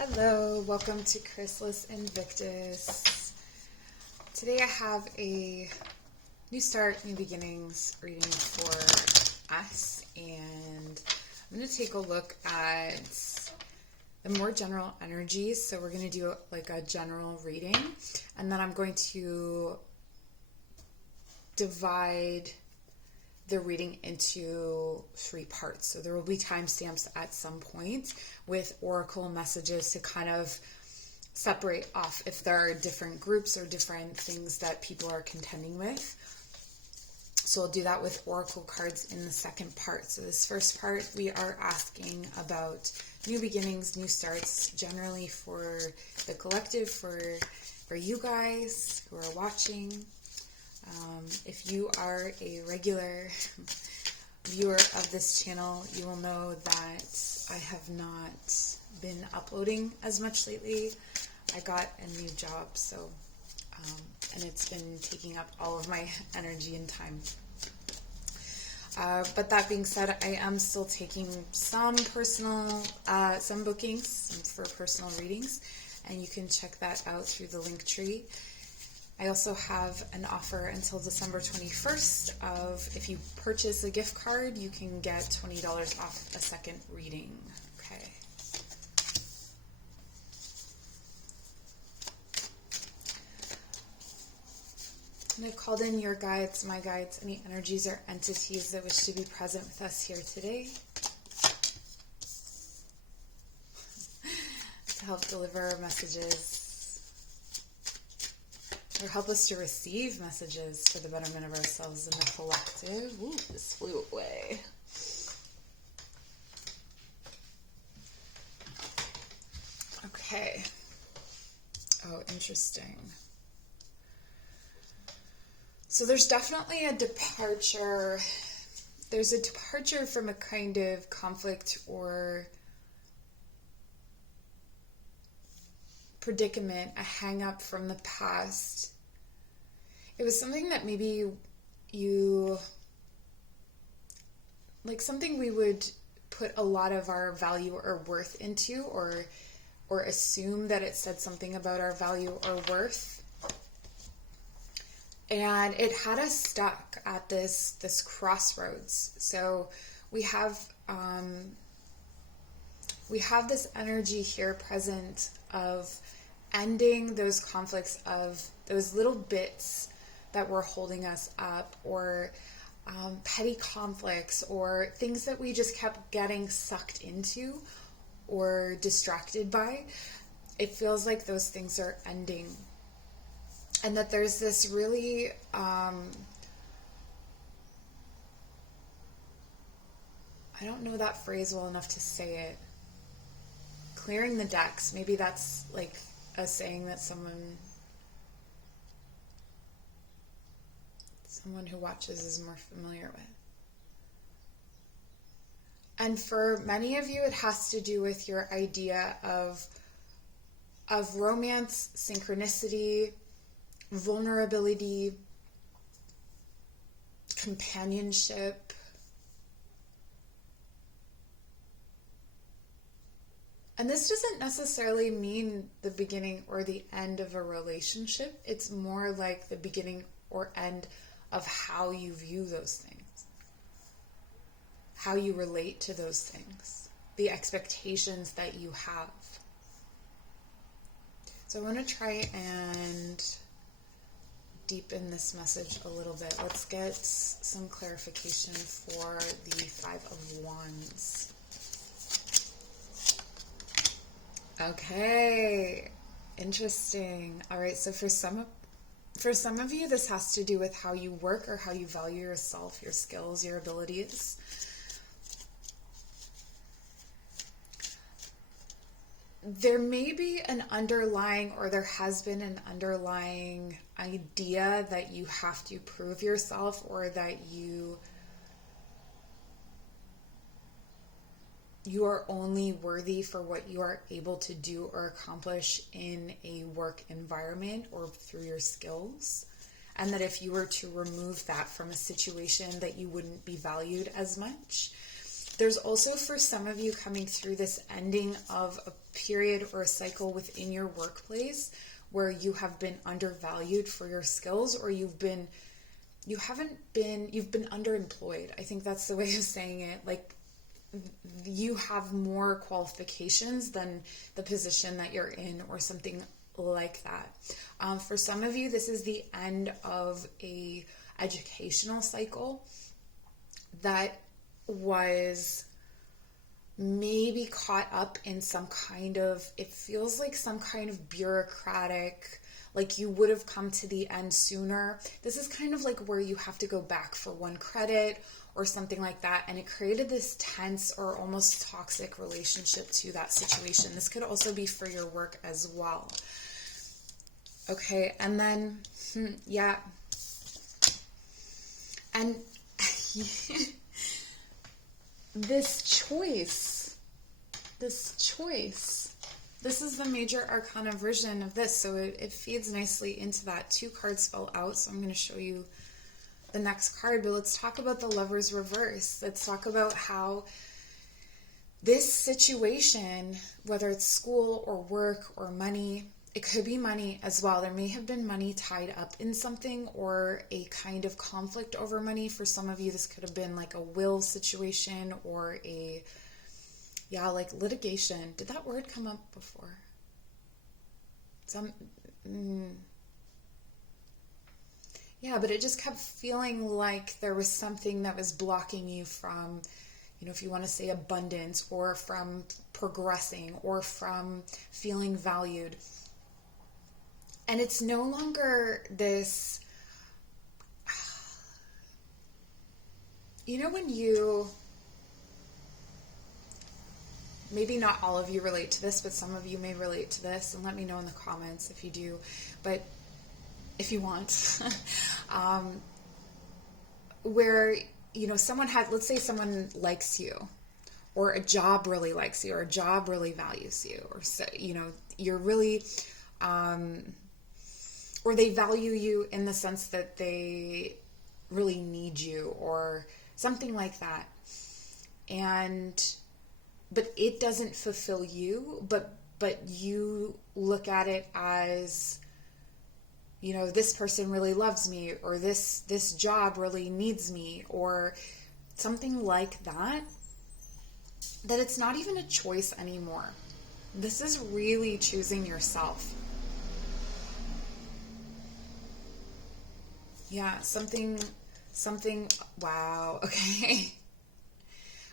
Hello, welcome to ChrysalisInvictus. Today I have a new start, new beginnings reading for us, and I'm going to take a look at the more general energies. So we're going to do like a general reading, and then I'm going to divide the reading into 3 parts. So there will be timestamps at some point with oracle messages to kind of separate off if there are different groups or different things that people are contending with. So I'll do that with oracle cards in the second part. So this first part, we are asking about new beginnings, new starts, generally for the collective, for you guys who are watching. If you are a regular viewer of this channel, you will know that I have not been uploading as much lately. I got a new job, so and it's been taking up all of my energy and time. But that being said, I am still taking some some bookings for personal readings, and you can check that out through the Linktree. I also have an offer until December 21st of if you purchase a gift card, you can get $20 off a second reading. Okay. And I've called in your guides, my guides, any energies or entities that wish to be present with us here today to help deliver messages or help us to receive messages for the betterment of ourselves and the collective. Ooh, this flew away. Okay. Oh, interesting. So there's definitely a departure. There's a departure from a kind of conflict or predicament, a hang-up from the past. It was something that maybe you like, something we would put a lot of our value or worth into, or assume that it said something about our value or worth, and it had us stuck at this crossroads. So we have this energy here present of ending those conflicts, of those little bits that were holding us up, or petty conflicts, or things that we just kept getting sucked into or distracted by. It feels like those things are ending, and that there's this really I don't know that phrase well enough to say it. Clearing the decks. Maybe that's like a saying that someone who watches is more familiar with. And for many of you, it has to do with your idea of romance, synchronicity, vulnerability, companionship. And this doesn't necessarily mean the beginning or the end of a relationship. It's more like the beginning or end of how you view those things, how you relate to those things, the expectations that you have. So I want to try and deepen this message a little bit. Let's get some clarification for the 5 of Wands. Okay, interesting. All right, so for some of you, this has to do with how you work or how you value yourself, your skills, your abilities. There may be an underlying, or there has been an underlying idea that you have to prove yourself, or that you are only worthy for what you are able to do or accomplish in a work environment or through your skills. And that if you were to remove that from a situation, that you wouldn't be valued as much. There's also for some of you coming through this ending of a period or a cycle within your workplace where you have been undervalued for your skills, or you've been underemployed. I think that's the way of saying it. Like, you have more qualifications than the position that you're in, or something like that. For some of you, this is the end of a educational cycle that was maybe caught up in some kind of, it feels like some kind of bureaucratic, like you would have come to the end sooner. This is kind of like where you have to go back for one credit or something like that. And it created this tense or almost toxic relationship to that situation. This could also be for your work as well. Okay, and then, yeah. And this choice, this is the major arcana version of this, so it feeds nicely into that. 2 cards fell out, so I'm going to show you the next card, but let's talk about the Lover's reverse. Let's talk about how this situation, whether it's school or work or money, it could be money as well. There may have been money tied up in something, or a kind of conflict over money. For some of you, this could have been like a will situation, or like litigation. Did that word come up before? Yeah, but it just kept feeling like there was something that was blocking you from, if you want to say abundance, or from progressing, or from feeling valued. And it's no longer this, when maybe not all of you relate to this, but some of you may relate to this, and let me know in the comments if you do, but if you want, where, someone let's say someone likes you, or a job really likes you, or a job really values you, or, you're really, or they value you in the sense that they really need you, or something like that. But it doesn't fulfill you, but you look at it as, this person really loves me, or this job really needs me, or something like that, that it's not even a choice anymore. This is really choosing yourself. Yeah, something, wow, okay.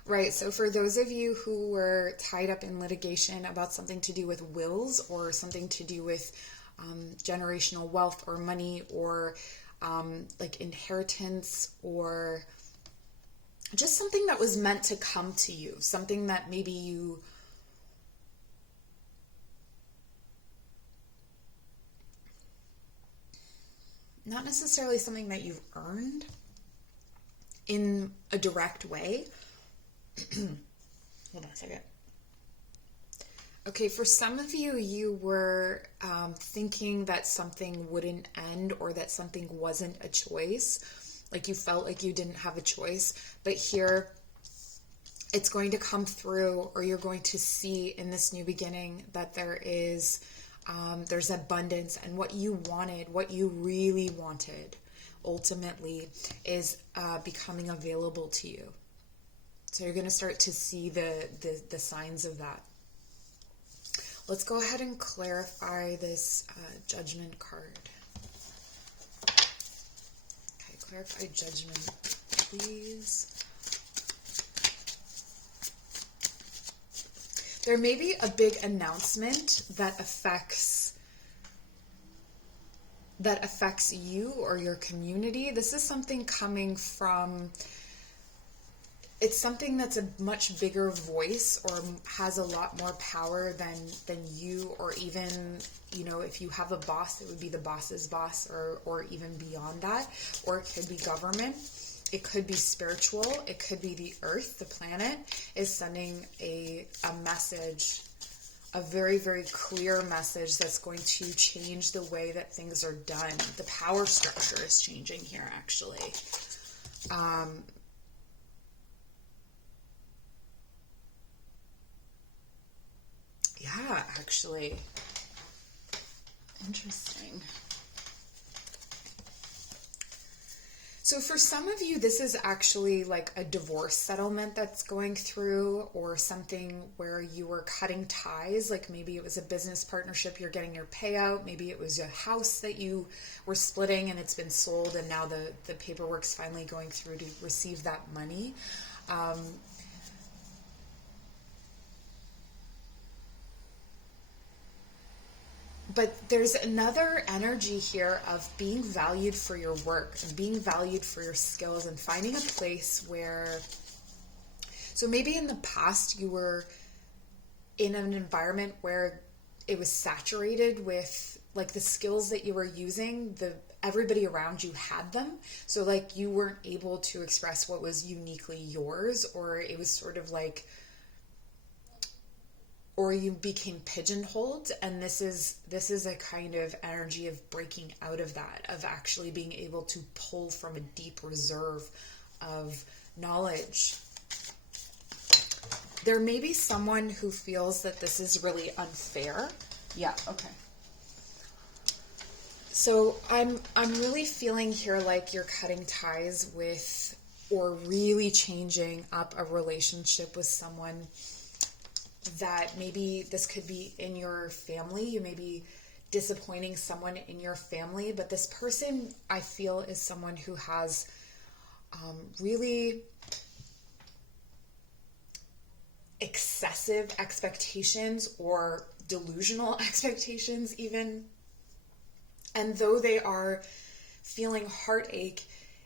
Right, so for those of you who were tied up in litigation about something to do with wills, or something to do with generational wealth or money, or like inheritance, or just something that was meant to come to you, something that maybe you not necessarily something that you've earned in a direct way. Hold on a second. Okay, for some of you, you were thinking that something wouldn't end, or that something wasn't a choice. Like you felt like you didn't have a choice. But here, it's going to come through, or you're going to see in this new beginning that there's abundance, and what you wanted, what you really wanted, ultimately is becoming available to you. So you're going to start to see the signs of that. Let's go ahead and clarify this judgment card. Okay, clarify judgment, please. There may be a big announcement that affects you or your community. This is something coming from, it's something that's a much bigger voice, or has a lot more power than you, or even, if you have a boss, it would be the boss's boss, or even beyond that. Or it could be government. It could be spiritual. It could be the earth, the planet is sending a message, a very, very clear message that's going to change the way that things are done. The power structure is changing here, actually. actually. Interesting. So for some of you, this is actually like a divorce settlement that's going through, or something where you were cutting ties. Like maybe it was a business partnership, you're getting your payout. Maybe it was a house that you were splitting and it's been sold, and now the paperwork's finally going through to receive that money. But there's another energy here of being valued for your work and being valued for your skills, and finding a place where, so maybe in the past you were in an environment where it was saturated with like the skills that you were using, everybody around you had them. So like you weren't able to express what was uniquely yours, or it was sort of like, or you became pigeonholed. And this is a kind of energy of breaking out of that, of actually being able to pull from a deep reserve of knowledge. There may be someone who feels that this is really unfair. Yeah, okay. So I'm really feeling here like you're cutting ties with, or really changing up a relationship with someone that maybe this could be in your family. You may be disappointing someone in your family, but this person, I feel, is someone who has really excessive expectations, or delusional expectations even. And though they are feeling heartache,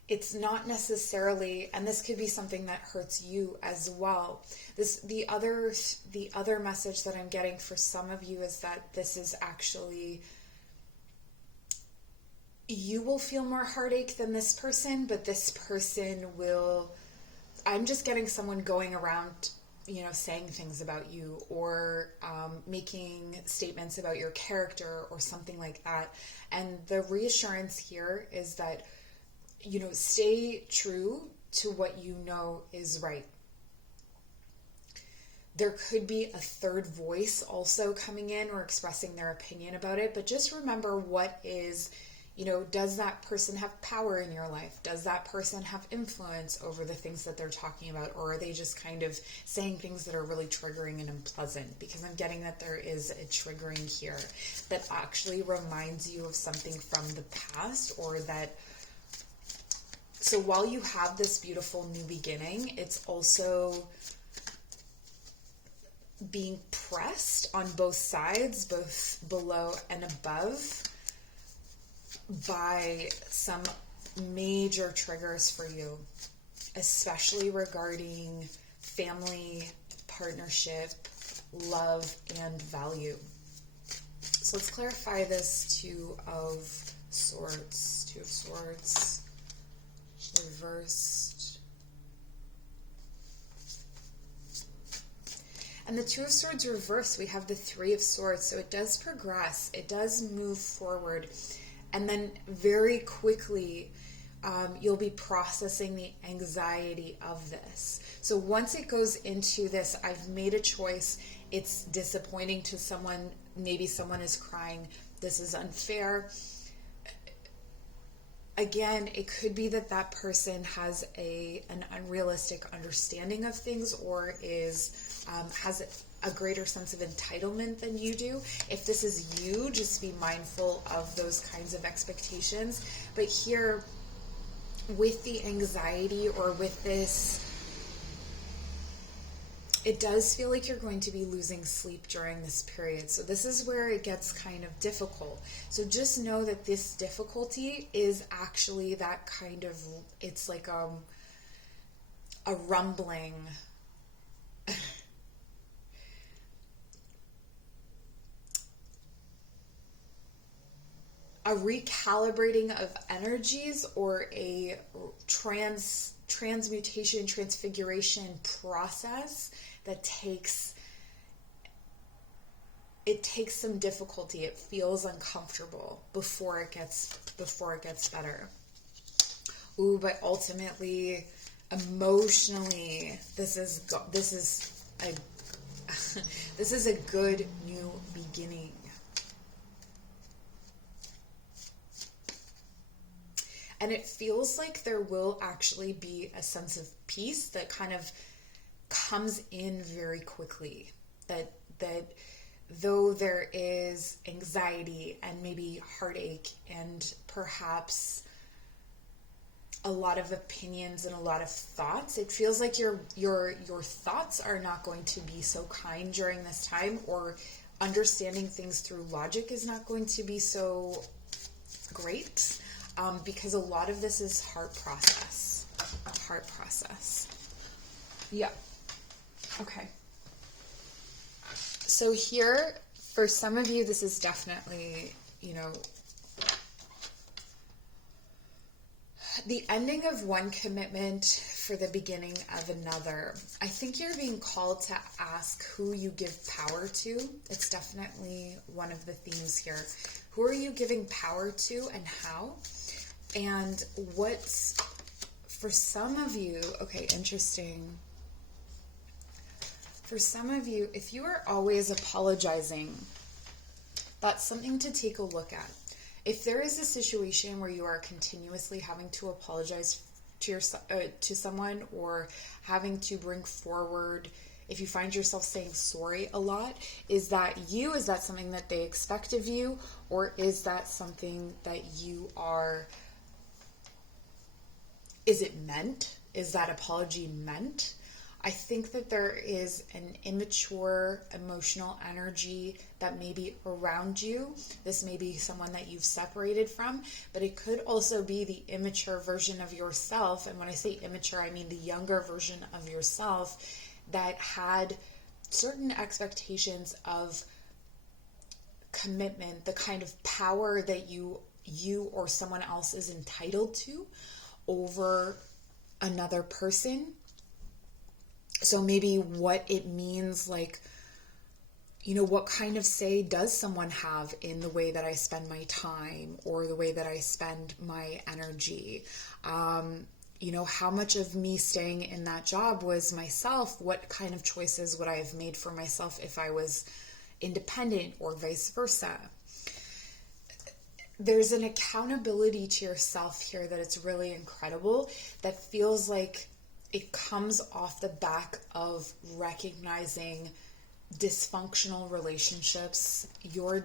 it's not necessarily, and this could be something that hurts you as well. The other message that I'm getting for some of you is that this is actually, you will feel more heartache than this person, but this person will, I'm just getting someone going around, saying things about you, or making statements about your character or something like that. And the reassurance here is that, stay true to what you know is right. There could be a third voice also coming in or expressing their opinion about it, but just remember what is, does that person have power in your life? Does that person have influence over the things that they're talking about? Or are they just kind of saying things that are really triggering and unpleasant? Because I'm getting that there is a triggering here that actually reminds you of something from the past, or that, so while you have this beautiful new beginning, it's also being pressed on both sides, both below and above, by some major triggers for you, especially regarding family, partnership, love, and value. So let's clarify this Two of Swords, reversed. And the Two of Swords reversed, we have the Three of Swords. So it does progress, it does move forward. And then very quickly, you'll be processing the anxiety of this. So once it goes into this, I've made a choice, it's disappointing to someone, maybe someone is crying, this is unfair. Again, it could be that that person has an unrealistic understanding of things, or has a greater sense of entitlement than you do. If this is you, just be mindful of those kinds of expectations. But here, with the anxiety, or with this, it does feel like you're going to be losing sleep during this period. So this is where it gets kind of difficult. So just know that this difficulty is actually that kind of, it's like a rumbling, a recalibrating of energies, or a transmutation, transfiguration process that takes some difficulty. It feels uncomfortable before it gets better. Ooh, but ultimately, emotionally, this is This is a good new beginning. And it feels like there will actually be a sense of peace that kind of comes in very quickly. That though there is anxiety and maybe heartache and perhaps a lot of opinions and a lot of thoughts, it feels like your thoughts are not going to be so kind during this time, or understanding things through logic is not going to be so great, because a lot of this is heart process. Yeah. Okay. So here, for some of you, this is definitely, the ending of one commitment for the beginning of another. I think you're being called to ask who you give power to. It's definitely one of the themes here. Who are you giving power to and how? And what's, for some of you, okay, interesting. For some of you, if you are always apologizing, that's something to take a look at. If there is a situation where you are continuously having to apologize to someone, or having to bring forward, if you find yourself saying sorry a lot, is that something that they expect of you, or is that something that you are, is it meant? Is that apology meant? I think that there is an immature emotional energy that may be around you. This may be someone that you've separated from, but it could also be the immature version of yourself. And when I say immature, I mean the younger version of yourself that had certain expectations of commitment, the kind of power that you or someone else is entitled to over another person. So maybe what it means, like, what kind of say does someone have in the way that I spend my time or the way that I spend my energy? How much of me staying in that job was myself? What kind of choices would I have made for myself if I was independent, or vice versa? There's an accountability to yourself here that it's really incredible, that feels like it comes off the back of recognizing dysfunctional relationships, your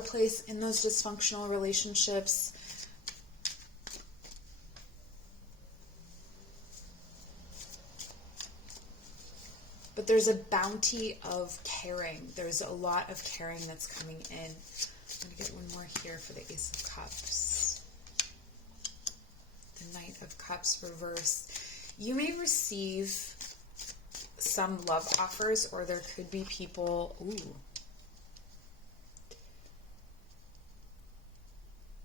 place in those dysfunctional relationships. But there's a bounty of caring. There's a lot of caring that's coming in. I'm going to get one more here for the Ace of Cups. The Knight of Cups reversed. You may receive some love offers, or there could be people,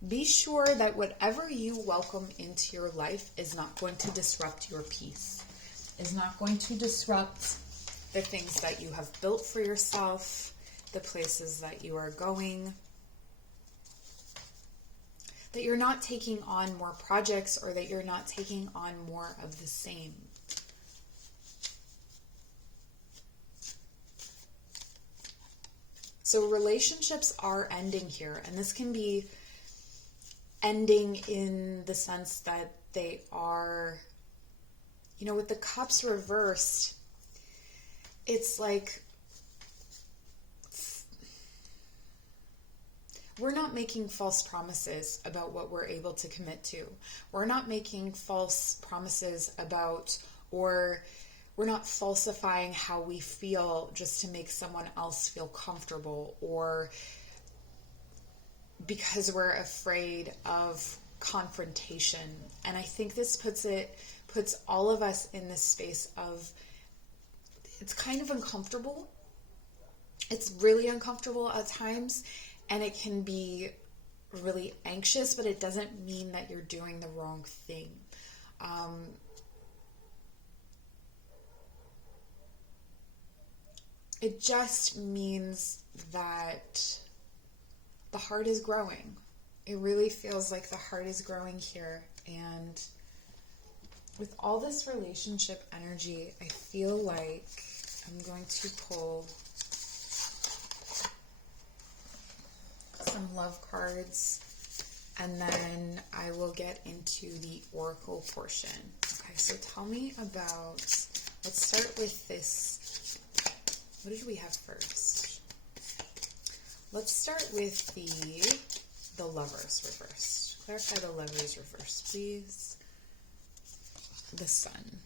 Be sure that whatever you welcome into your life is not going to disrupt your peace, is not going to disrupt the things that you have built for yourself, the places that you are going. That you're not taking on more projects, or that you're not taking on more of the same. So relationships are ending here, and this can be ending in the sense that they are, with the cups reversed, it's like we're not making false promises about what we're able to commit to. We're not making false promises about, or we're not falsifying how we feel just to make someone else feel comfortable, or because we're afraid of confrontation. And I think this puts all of us in this space of, it's kind of uncomfortable. It's really uncomfortable at times. And it can be really anxious, but it doesn't mean that you're doing the wrong thing. It just means that the heart is growing. It really feels like the heart is growing here. And with all this relationship energy, I feel like I'm going to pull some love cards, and then I will get into the oracle portion. Okay, so tell me about, let's start with this. What did we have first? Let's start with the lovers reversed. Clarify the lovers reversed, please. The sun.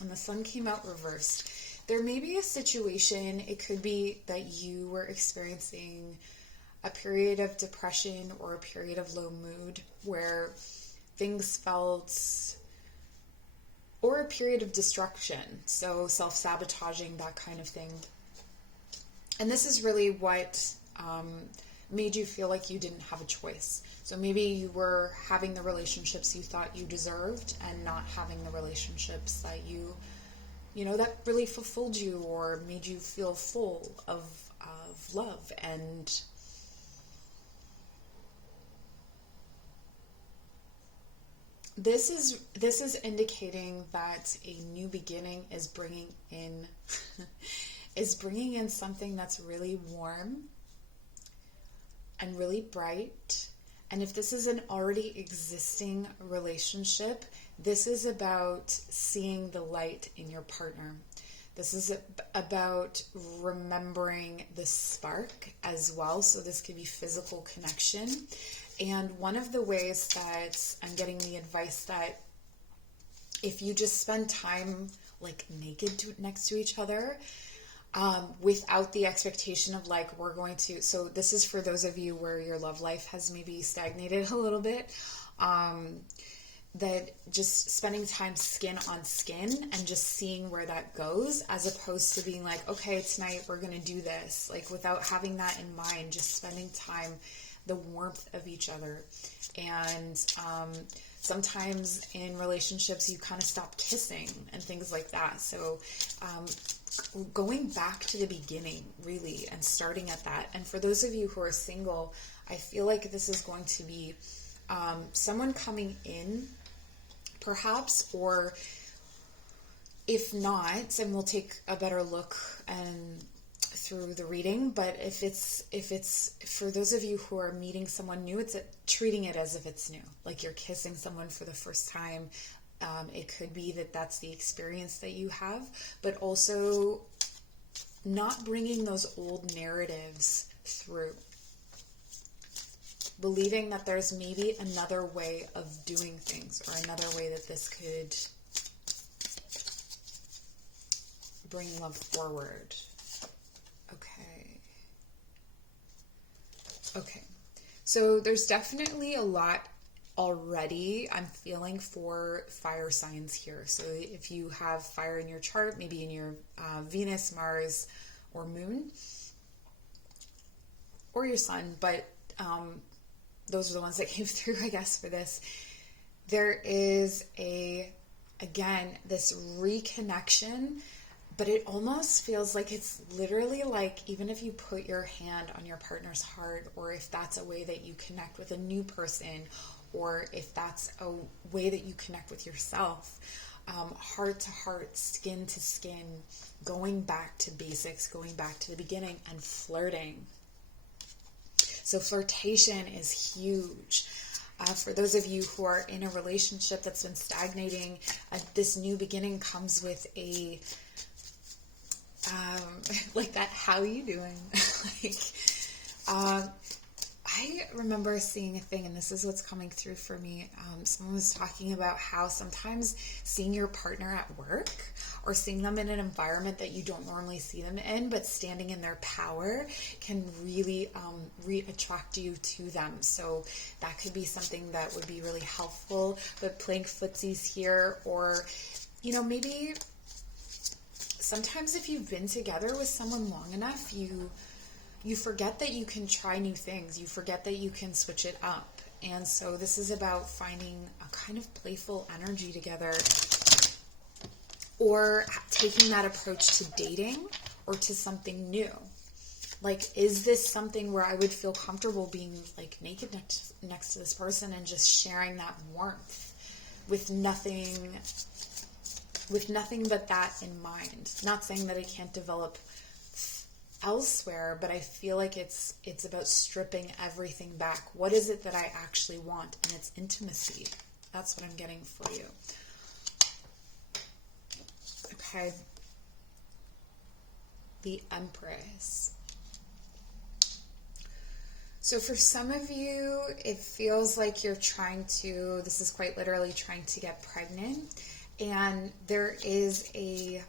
And the sun came out reversed. There may be a situation, it could be that you were experiencing a period of depression or a period of low mood where things felt, or a period of destruction, so self-sabotaging, that kind of thing. And this is really what made you feel like you didn't have a choice. So maybe you were having the relationships you thought you deserved and not having the relationships that you know, that really fulfilled you or made you feel full of love. And this is indicating that a new beginning is bringing in something that's really warm and really bright. And if this is an already existing relationship, this is about seeing the light in your partner. This is about remembering the spark as well. So this could be physical connection. And one of the ways that I'm getting the advice that if you just spend time like naked next to each other, without the expectation of like, we're going to, so this is for those of you where your love life has maybe stagnated a little bit, that just spending time skin on skin and just seeing where that goes, as opposed to being like, okay, tonight we're going to do this, like without having that in mind, just spending time, the warmth of each other. And sometimes in relationships you kind of stop kissing and things like that. So going back to the beginning really and starting at that. And for those of you who are single, I feel like this is going to be someone coming in perhaps, or if not, and we'll take a better look and through the reading, but if it's for those of you who are meeting someone new, it's treating it as if it's new, like you're kissing someone for the first time. It could be that that's the experience that you have, but also not bringing those old narratives through. Believing that there's maybe another way of doing things, or another way that this could bring love forward. Okay. So there's definitely a lot already I'm feeling for fire signs here. So if you have fire in your chart, maybe in your Venus, Mars, or Moon, or your Sun, but those are the ones that came through, I guess, for this. There is again, this reconnection, but it almost feels like it's literally like, even if you put your hand on your partner's heart, or if that's a way that you connect with a new person, or if that's a way that you connect with yourself, heart to heart, skin to skin, going back to basics, going back to the beginning, and flirting. So flirtation is huge. For those of you who are in a relationship that's been stagnating, this new beginning comes with a like that, how you doing? I remember seeing a thing, and this is what's coming through for me. Someone was talking about how sometimes seeing your partner at work, or seeing them in an environment that you don't normally see them in, but standing in their power, can really attract you to them. So that could be something that would be really helpful. But playing footsies here, or, maybe sometimes if you've been together with someone long enough, you forget that you can try new things. You forget that you can switch it up. And so this is about finding a kind of playful energy together, or taking that approach to dating or to something new. Like, is this something where I would feel comfortable being like naked next to this person and just sharing that warmth with nothing with nothing but that in mind. Not saying that it can't develop elsewhere, but I feel like it's about stripping everything back. What is it that I actually want? And it's intimacy. That's what I'm getting for you. Okay. The Empress. So for some of you, it feels like you're trying to, this is quite literally trying to get pregnant, and there is a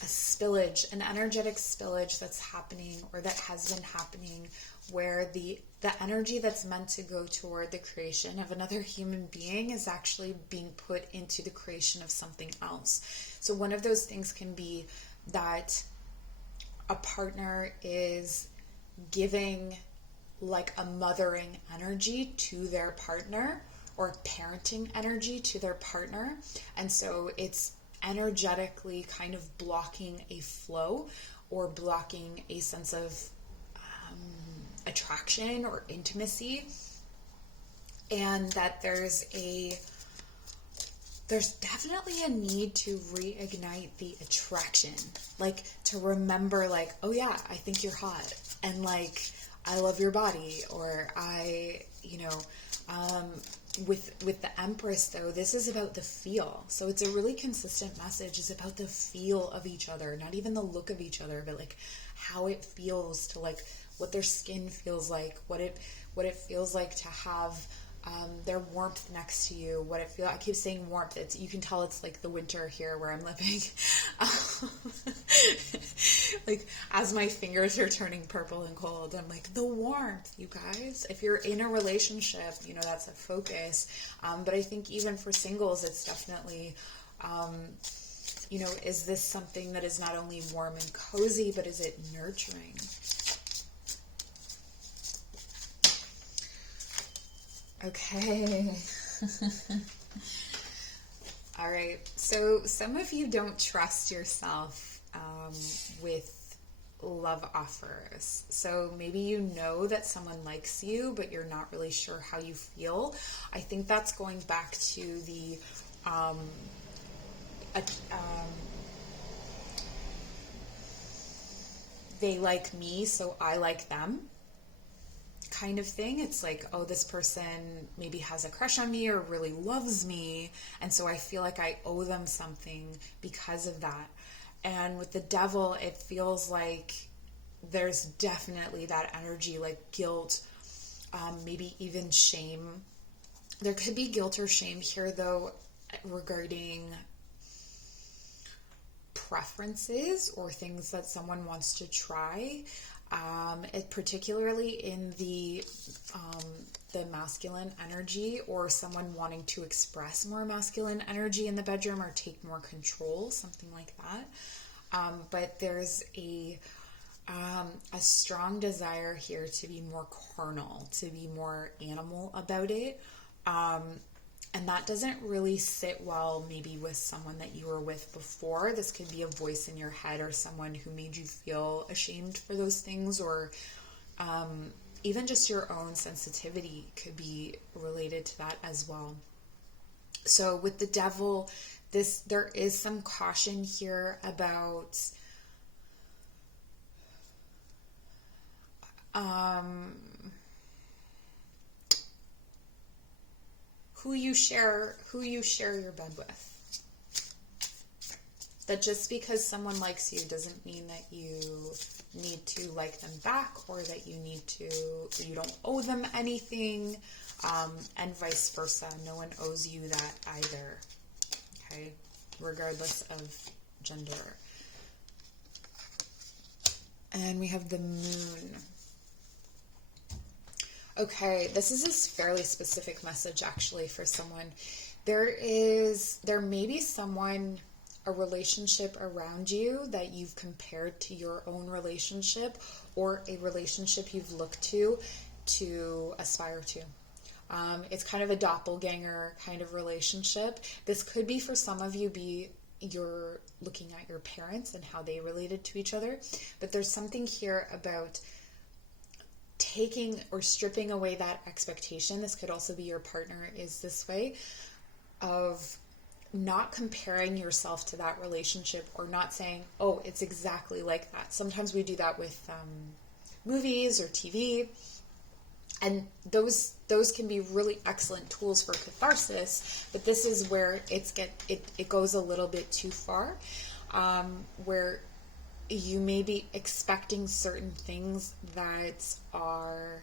spillage, an energetic spillage that's happening, or that has been happening, where the energy that's meant to go toward the creation of another human being is actually being put into the creation of something else. So one of those things can be that a partner is giving like a mothering energy to their partner, or parenting energy to their partner, and so it's energetically kind of blocking a flow or blocking a sense of attraction or intimacy, and that there's definitely a need to reignite the attraction, like to remember, like, oh yeah, I think you're hot, and like, I love your body, or with the Empress though, this is about the feel. So it's a really consistent message. It's about the feel of each other, not even the look of each other, but like how it feels to, like, what their skin feels like, what it feels like to have their warmth next to you, what it feels. I keep saying warmth. You can tell it's like the winter here where I'm living. Like, as my fingers are turning purple and cold, I'm like, the warmth, you guys. If you're in a relationship, that's a focus. But I think even for singles, it's definitely, is this something that is not only warm and cozy, but is it nurturing? Okay. All right. So some of you don't trust yourself with love offers. So maybe you know that someone likes you, but you're not really sure how you feel. I think that's going back to the they like me, so I like them kind of thing. It's like, oh, this person maybe has a crush on me or really loves me, and so I feel like I owe them something because of that. And with the Devil, it feels like there's definitely that energy, like guilt, maybe even shame. There could be guilt or shame here, though, regarding preferences or things that someone wants to try. Particularly in the masculine energy, or someone wanting to express more masculine energy in the bedroom or take more control, something like that. But there's a strong desire here to be more carnal, to be more animal about it. And that doesn't really sit well maybe with someone that you were with before. This could be a voice in your head, or someone who made you feel ashamed for those things, or even just your own sensitivity could be related to that as well. So with the Devil, there is some caution here about who you share your bed with. That just because someone likes you doesn't mean that you need to like them back, or that you don't owe them anything, and vice versa. No one owes you that either, okay, regardless of gender. And we have the Moon. Okay, this is a fairly specific message actually for someone. There may be someone, a relationship around you that you've compared to your own relationship, or a relationship you've looked to aspire to. It's kind of a doppelganger kind of relationship. This could be, for some of you, you're looking at your parents and how they related to each other. But there's something here about taking or stripping away that expectation. This could also be your partner is this way, of not comparing yourself to that relationship, or not saying, oh, it's exactly like that. Sometimes we do that with movies or TV, and those can be really excellent tools for catharsis, but this is where it goes a little bit too far, where you may be expecting certain things that are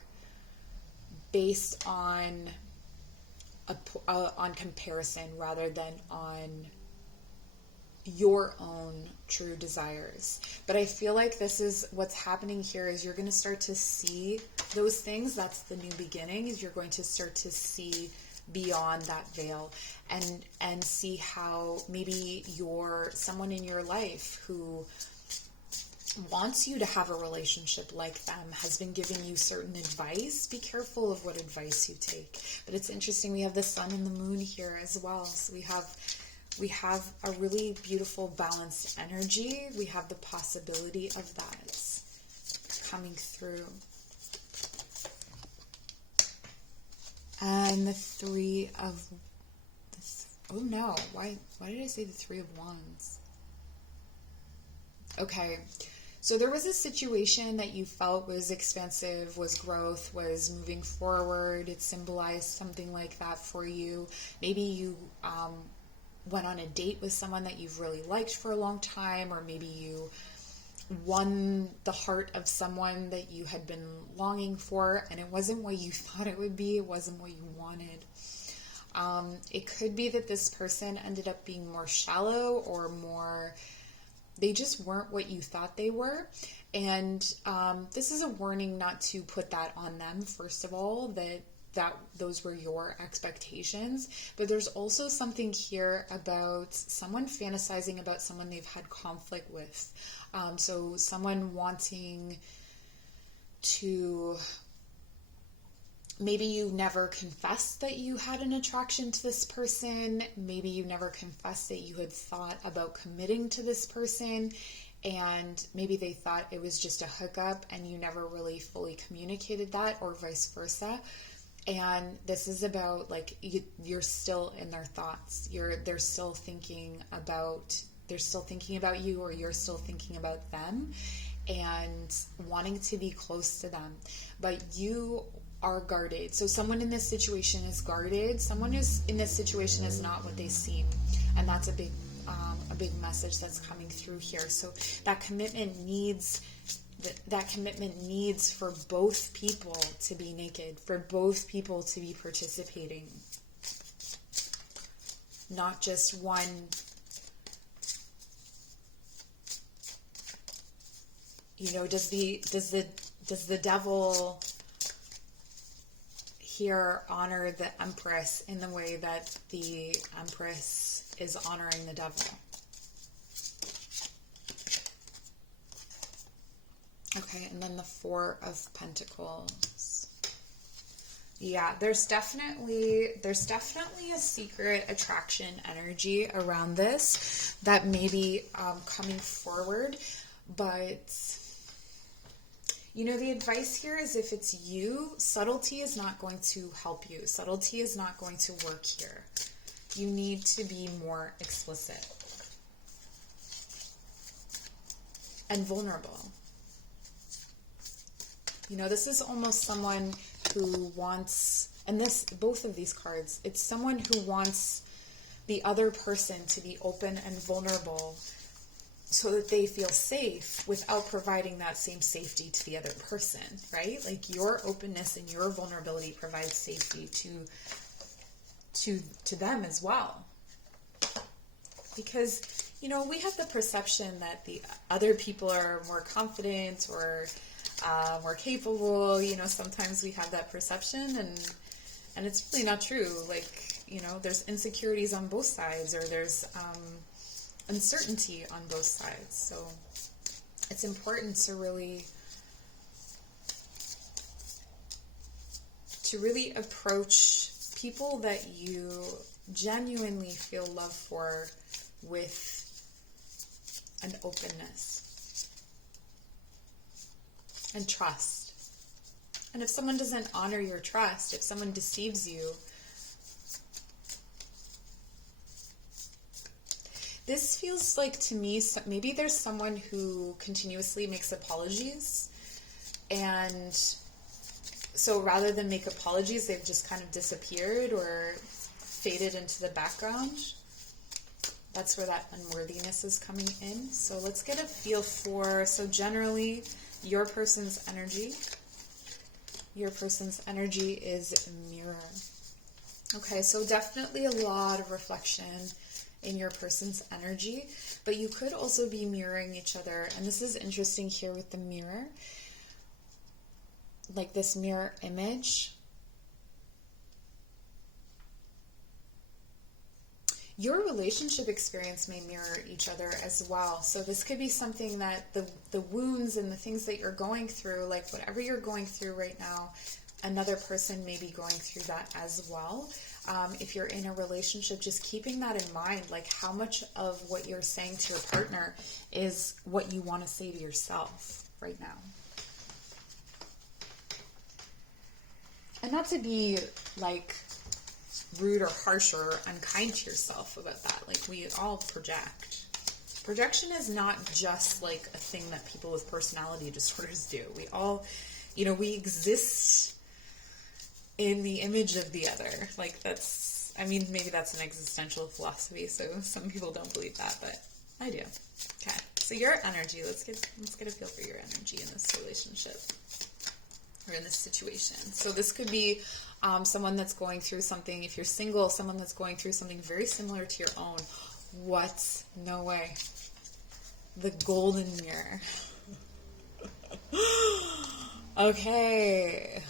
based on comparison rather than on your own true desires. But I feel like this is what's happening here, is you're going to start to see those things. That's the new beginning, is you're going to start to see beyond that veil, and see how maybe you're someone in your life who wants you to have a relationship like them, has been giving you certain advice. Be careful of what advice you take. But it's interesting, we have the sun and the moon here as well. So we have a really beautiful balanced energy. We have the possibility of that coming through. And the three of, oh no, why did I say the Three of Wands? Okay. So there was a situation that you felt was expansive, was growth, was moving forward. It symbolized something like that for you. Maybe you went on a date with someone that you've really liked for a long time, or maybe you won the heart of someone that you had been longing for, and it wasn't what you thought it would be. It wasn't what you wanted. It could be that this person ended up being more shallow, or more, they just weren't what you thought they were. And this is a warning not to put that on them, first of all, that those were your expectations. But there's also something here about someone fantasizing about someone they've had conflict with. So someone wanting to, maybe you never confessed that you had an attraction to this person. Maybe you never confessed that you had thought about committing to this person, and maybe they thought it was just a hookup and you never really fully communicated that, or vice versa. And this is about, like, you're still in their thoughts. They're still thinking about you, or you're still thinking about them and wanting to be close to them. But you are guarded. So someone in this situation is guarded. Someone is in this situation is not what they seem. And that's a big message that's coming through here. So that commitment needs for both people to be naked, for both people to be participating. Not just one. You know, does the devil here honor the Empress in the way that the Empress is honoring the devil? Okay, and then the Four of Pentacles. Yeah, there's definitely a secret attraction energy around this that may be coming forward, but you know, the advice here is, if it's you, subtlety is not going to help you. Subtlety is not going to work here. You need to be more explicit and vulnerable. You know, this is almost someone who wants, and both of these cards, it's someone who wants the other person to be open and vulnerable so that they feel safe without providing that same safety to the other person, right? Like, your openness and your vulnerability provides safety to them as well. Because, you know, we have the perception that the other people are more confident or more capable. You know, sometimes we have that perception, and it's really not true. Like, you know, there's insecurities on both sides, or there's uncertainty on both sides. So it's important to really approach people that you genuinely feel love for with an openness and trust. And if someone doesn't honor your trust, if someone deceives you, this feels like to me, maybe there's someone who continuously makes apologies, and so rather than make apologies, they've just kind of disappeared or faded into the background. That's where that unworthiness is coming in. So let's get a feel for, so generally, your person's energy. Your person's energy is mirror. Okay, so definitely a lot of reflection in your person's energy, but you could also be mirroring each other. And this is interesting here with the mirror, like this mirror image. Your relationship experience may mirror each other as well. So this could be something that the wounds and the things that you're going through, like whatever you're going through right now, another person may be going through that as well. If you're in a relationship, just keeping that in mind, like how much of what you're saying to your partner is what you want to say to yourself right now. And not to be like rude or harsh or unkind to yourself about that. Like, we all project. Projection is not just like a thing that people with personality disorders do. We all, we exist in the image of the other. Like, that's, I mean, maybe that's an existential philosophy, so some people don't believe that, but I do. Okay, so your energy, let's get a feel for your energy in this relationship or in this situation. So this could be someone that's going through something, if you're single, someone that's going through something very similar to your own. What? No way. The golden mirror. Okay.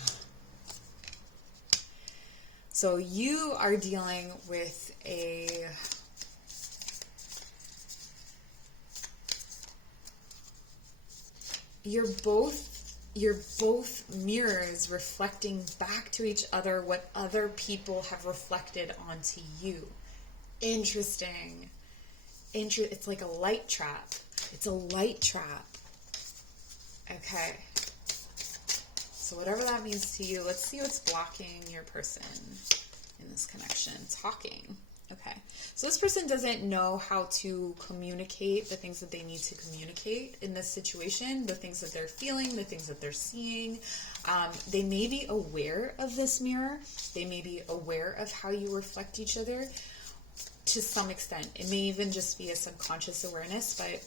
So you are dealing with you're both mirrors reflecting back to each other what other people have reflected onto you. Interesting. It's like a light trap. It's a light trap. Okay. So whatever that means to you, let's see what's blocking your person in this connection. Talking. Okay. So this person doesn't know how to communicate the things that they need to communicate in this situation, the things that they're feeling, the things that they're seeing. They may be aware of this mirror. They may be aware of how you reflect each other to some extent. It may even just be a subconscious awareness, but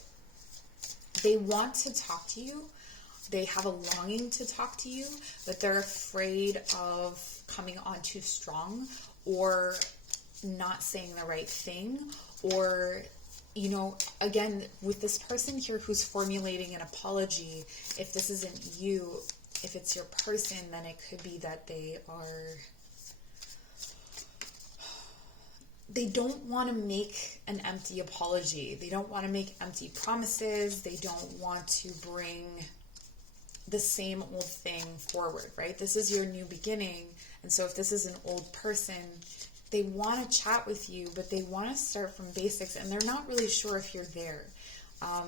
they want to talk to you. They have a longing to talk to you, but they're afraid of coming on too strong or not saying the right thing, or, again, with this person here who's formulating an apology, if this isn't you, if it's your person, then it could be that they don't want to make an empty apology. They don't want to make empty promises. They don't want to bring the same old thing forward, right? This is your new beginning. And so if this is an old person, they want to chat with you, but they want to start from basics, and they're not really sure if you're there.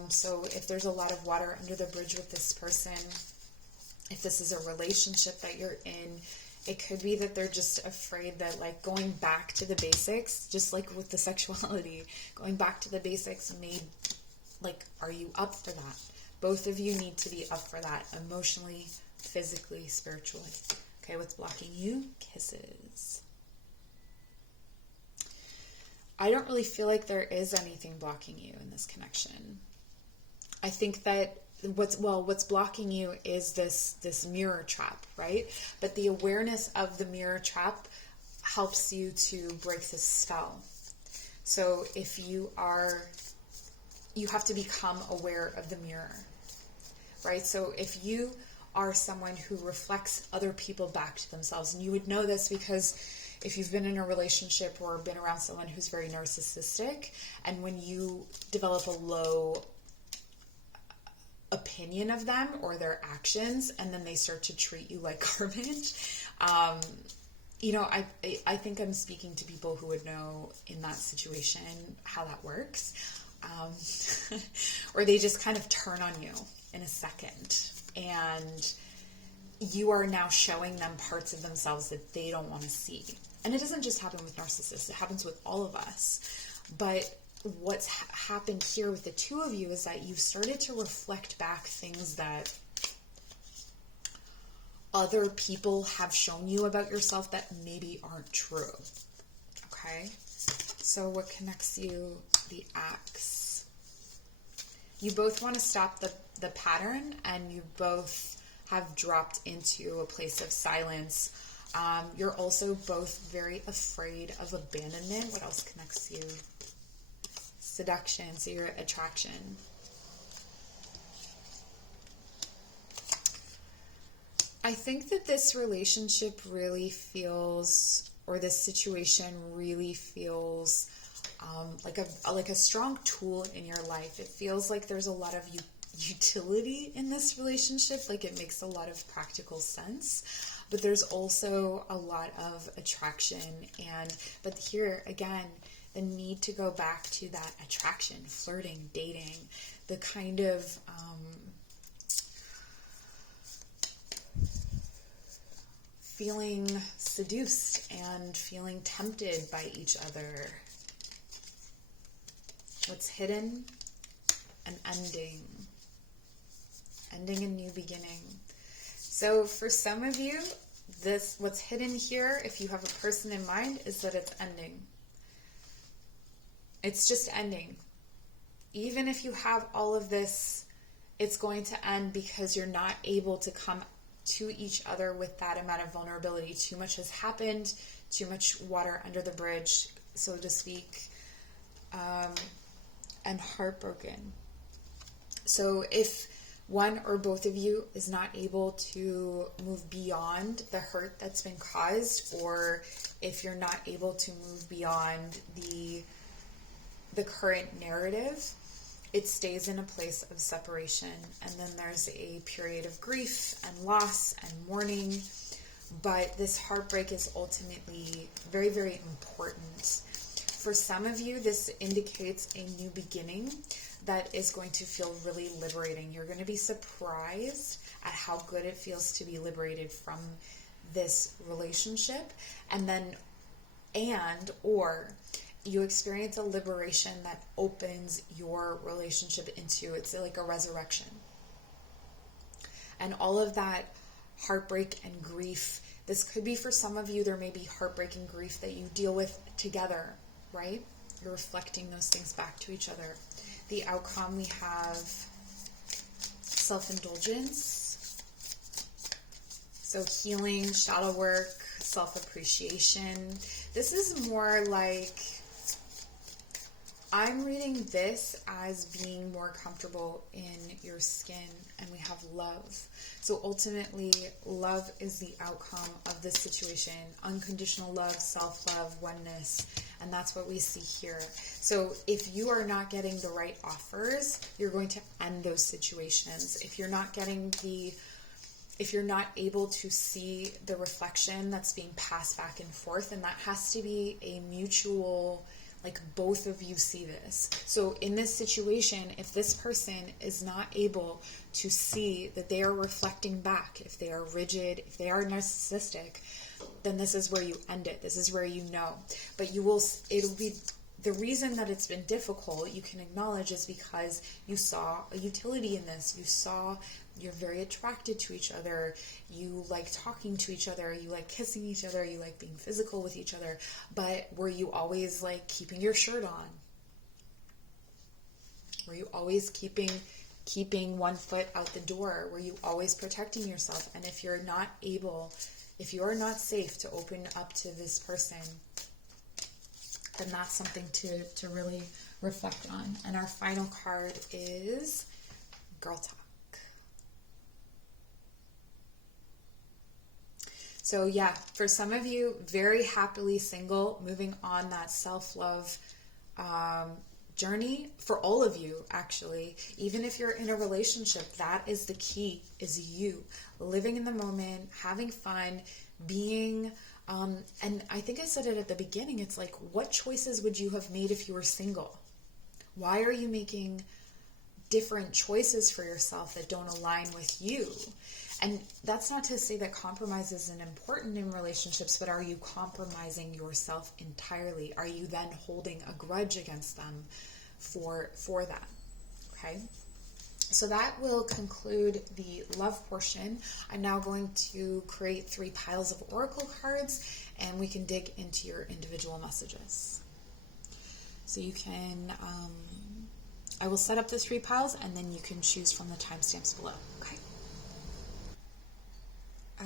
So if there's a lot of water under the bridge with this person, if this is a relationship that you're in, it could be that they're just afraid that, like, going back to the basics, just like with the sexuality, going back to the basics are you up for that? Both of you need to be up for that, emotionally, physically, spiritually. Okay, what's blocking you? Kisses. I don't really feel like there is anything blocking you in this connection. I think that what's blocking you is this mirror trap, right? But the awareness of the mirror trap helps you to break this spell. So if you have to become aware of the mirror, right? So if you are someone who reflects other people back to themselves, and you would know this because if you've been in a relationship or been around someone who's very narcissistic, and when you develop a low opinion of them or their actions, and then they start to treat you like garbage, I think I'm speaking to people who would know in that situation how that works. Or they just kind of turn on you in a second, and you are now showing them parts of themselves that they don't want to see. And it doesn't just happen with narcissists, it happens with all of us. But what's happened here with the two of you is that you've started to reflect back things that other people have shown you about yourself that maybe aren't true. Okay? So what connects you? The Axe. You both want to stop the pattern, and you both have dropped into a place of silence. You're also both very afraid of abandonment. What else connects you? Seduction, so your attraction. I think that this relationship really feels, or this situation really feels like a strong tool in your life. It feels like there's a lot of utility in this relationship, like it makes a lot of practical sense. But there's also a lot of attraction, but here again, the need to go back to that attraction, flirting, dating, the kind of feeling seduced and feeling tempted by each other. What's hidden? An ending. Ending a new beginning. So for some of you, what's hidden here, if you have a person in mind, is that it's ending. It's just ending. Even if you have all of this, it's going to end because you're not able to come to each other with that amount of vulnerability. Too much has happened, too much water under the bridge, so to speak, and heartbroken. So if one or both of you is not able to move beyond the hurt that's been caused, or if you're not able to move beyond the current narrative, it stays in a place of separation. And then there's a period of grief and loss and mourning. But this heartbreak is ultimately very, very important. For some of you, this indicates a new beginning that is going to feel really liberating. You're going to be surprised at how good it feels to be liberated from this relationship. Or you experience a liberation that opens your relationship into, it's like a resurrection. And all of that heartbreak and grief, this could be for some of you, there may be heartbreak and grief that you deal with together, right? You're reflecting those things back to each other. The outcome, we have self-indulgence. So healing, shadow work, self-appreciation. This is more like, I'm reading this as being more comfortable in your skin, and we have love. So ultimately, love is the outcome of this situation. Unconditional love, self-love, oneness, and that's what we see here. So if you are not getting the right offers, you're going to end those situations. If you're not able to see the reflection that's being passed back and forth, and that has to be a mutual, like both of you see this. So in this situation, if this person is not able to see that they are reflecting back, if they are rigid, if they are narcissistic, then this is where you end it. This is where you know. But it'll be, the reason that it's been difficult, you can acknowledge, is because you saw a utility in this. You saw you're very attracted to each other. You like talking to each other. You like kissing each other. You like being physical with each other. But were you always like keeping your shirt on? Were you always keeping one foot out the door? Were you always protecting yourself? And if you're not able, if you are not safe to open up to this person, then that's something to really reflect on. And our final card is Girl Talk. So yeah, for some of you, very happily single, moving on that self-love journey. For all of you, actually, even if you're in a relationship, that is the key, is you living in the moment, having fun, being, and I think I said it at the beginning, it's like, what choices would you have made if you were single? Why are you making different choices for yourself that don't align with you? And that's not to say that compromise isn't important in relationships, but are you compromising yourself entirely? Are you then holding a grudge against them? for that. Okay. So that will conclude the love portion. I'm now going to create 3 piles of oracle cards, and we can dig into your individual messages. So you can, I will set up the 3 piles, and then you can choose from the timestamps below. Okay.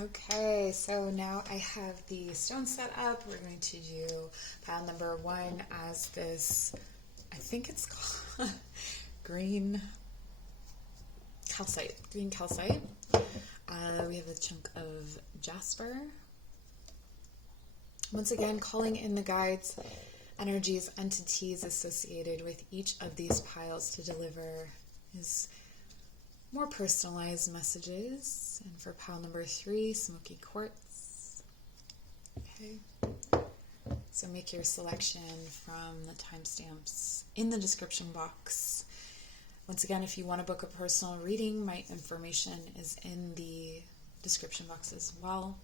Okay, so now I have the stone set up. We're going to do pile number 1 as this, I think it's called green calcite. Green calcite. We have a chunk of Jasper. Once again, calling in the guides, energies, entities associated with each of these piles to deliver his more personalized messages. And for pile number 3, Smoky Quartz. Okay. So make your selection from the timestamps in the description box. Once again, if you want to book a personal reading, my information is in the description box as well.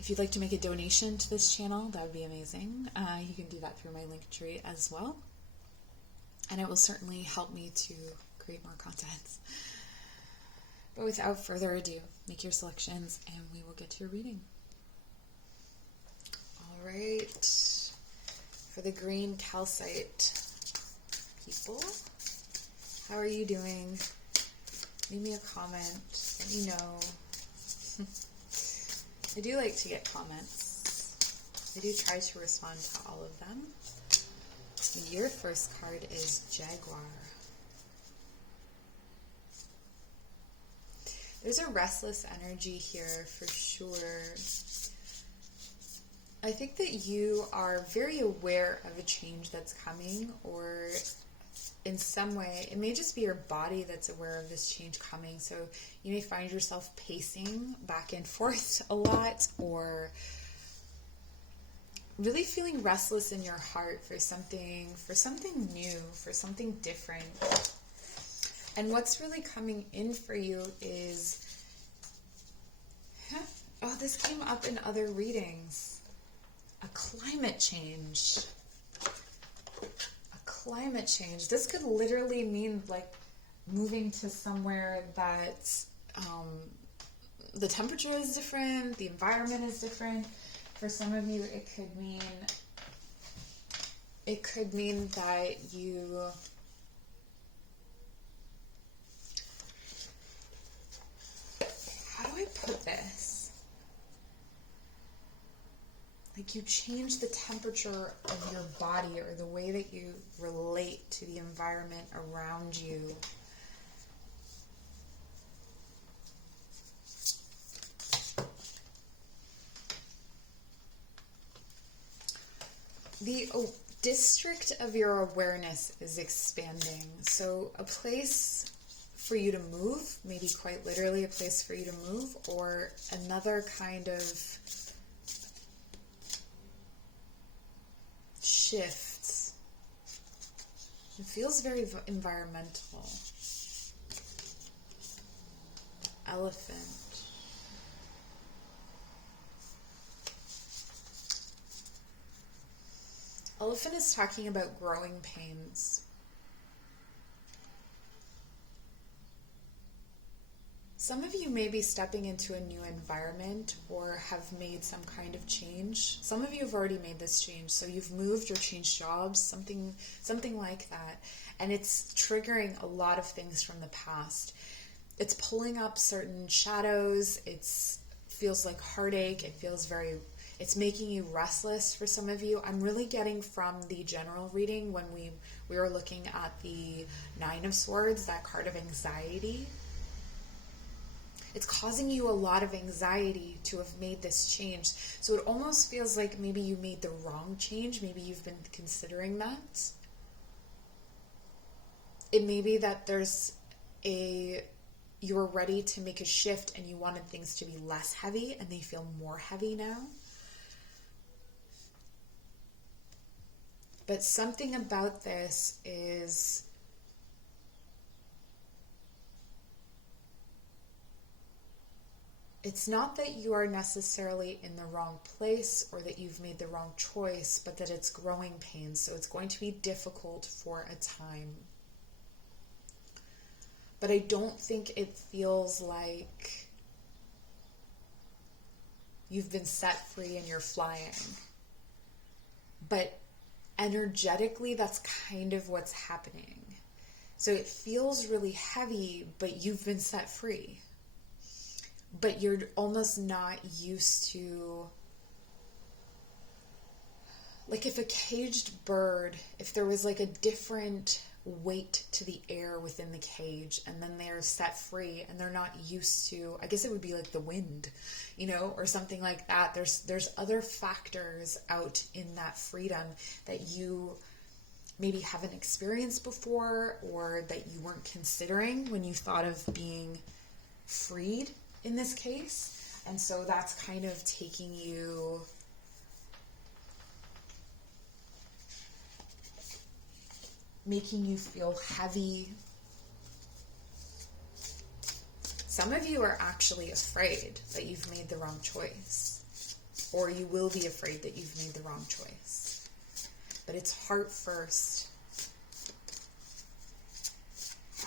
If you'd like to make a donation to this channel, that would be amazing. You can do that through my Linktree as well. And it will certainly help me to create more content. But without further ado, make your selections and we will get to your reading. All right. For the green calcite people, how are you doing? Leave me a comment. Let me know. I do like to get comments. I do try to respond to all of them. Your first card is Jaguar. There's a restless energy here for sure. I think that you are very aware of a change that's coming, or in some way, it may just be your body that's aware of this change coming. So you may find yourself pacing back and forth a lot, or really feeling restless in your heart for something new, for something different. And what's really coming in for you is, oh, this came up in other readings, a climate change. Climate change. This could literally mean like moving to somewhere that the temperature is different, the environment is different. For some of you, it could mean that you how do I put this? Like you change the temperature of your body or the way that you relate to the environment around you. The district of your awareness is expanding. So a place for you to move, maybe quite literally a place for you to move, or another kind of shifts. It feels very environmental. Elephant. Elephant is talking about growing pains. Some of you may be stepping into a new environment or have made some kind of change. Some of you have already made this change. So you've moved or changed jobs, something like that. And it's triggering a lot of things from the past. It's pulling up certain shadows. It feels like heartache. It's making you restless for some of you. I'm really getting from the general reading when we were looking at the 9 of Swords, that card of anxiety. It's causing you a lot of anxiety to have made this change. So it almost feels like maybe you made the wrong change. Maybe you've been considering that. It may be that you were ready to make a shift and you wanted things to be less heavy and they feel more heavy now. But something about this is it's not that you are necessarily in the wrong place or that you've made the wrong choice, but that it's growing pains. So it's going to be difficult for a time. But I don't think it feels like you've been set free and you're flying. But energetically, that's kind of what's happening. So it feels really heavy, but you've been set free. But you're almost not used to, like if a caged bird, if there was like a different weight to the air within the cage, and then they're set free and they're not used to, I guess it would be like the wind, you know, or something like that. There's other factors out in that freedom that you maybe haven't experienced before, or that you weren't considering when you thought of being freed in this case. And so that's kind of taking you making you feel heavy. Some of you are actually afraid that you've made the wrong choice, or you will be afraid that you've made the wrong choice. But it's heart first.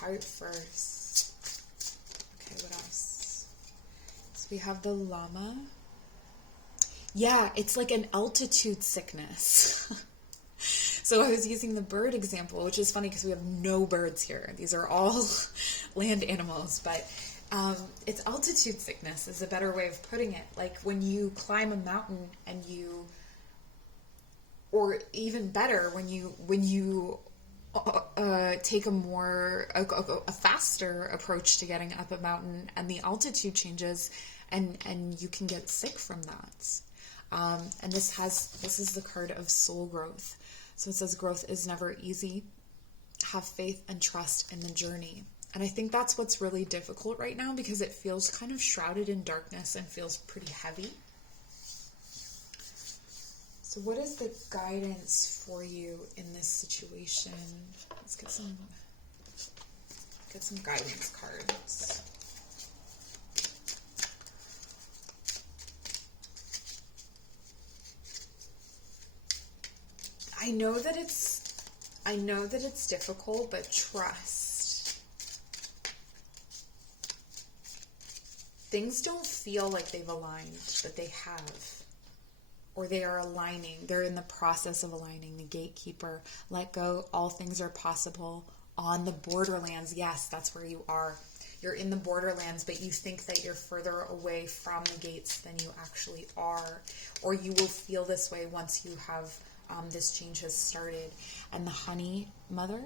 Heart first. Okay, what else? So we have the llama. Yeah, it's like an altitude sickness. So I was using the bird example, which is funny because we have no birds here. These are all land animals, but it's altitude sickness is a better way of putting it. Like when you climb a mountain and you, or even better, when you take a faster approach to getting up a mountain, and the altitude changes, and you can get sick from that. And this is the card of soul growth. So it says growth is never easy. Have faith and trust in the journey. And I think that's what's really difficult right now, because it feels kind of shrouded in darkness and feels pretty heavy. So what is the guidance for you in this situation? Let's get some guidance cards. I know that it's difficult, but trust. Things don't feel like they've aligned, but they have. Or they are aligning. They're in the process of aligning. The gatekeeper, let go. All things are possible. On the borderlands, yes, that's where you are. You're in the borderlands, but you think that you're further away from the gates than you actually are. Or you will feel this way once you have this change has started. And the honey mother,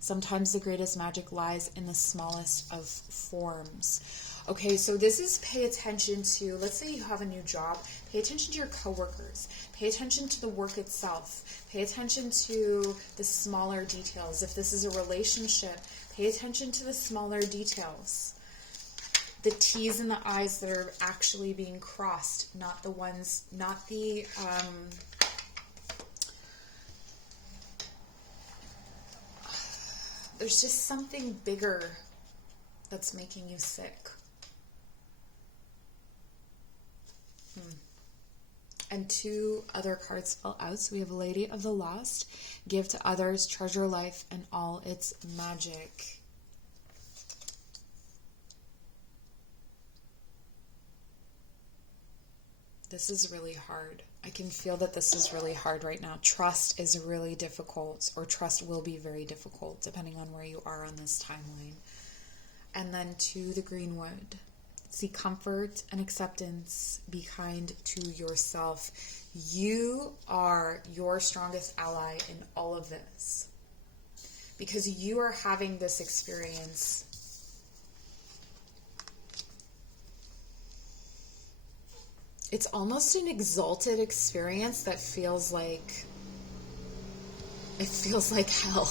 sometimes the greatest magic lies in the smallest of forms. Okay, so this is pay attention to, let's say you have a new job, pay attention to your coworkers, pay attention to the work itself, pay attention to the smaller details. If this is a relationship, pay attention to the smaller details. The T's and the I's that are actually being crossed, not the ones, not the, there's just something bigger that's making you sick. And two other cards fell out. So we have Lady of the Lost, give to others, treasure life and all its magic. This is really hard. I can feel that this is really hard right now. Trust is really difficult, or trust will be very difficult depending on where you are on this timeline. And then to the Greenwood. Seek comfort and acceptance. Be kind to yourself. You are your strongest ally in all of this, because you are having this experience. It's almost an exalted experience that feels like hell.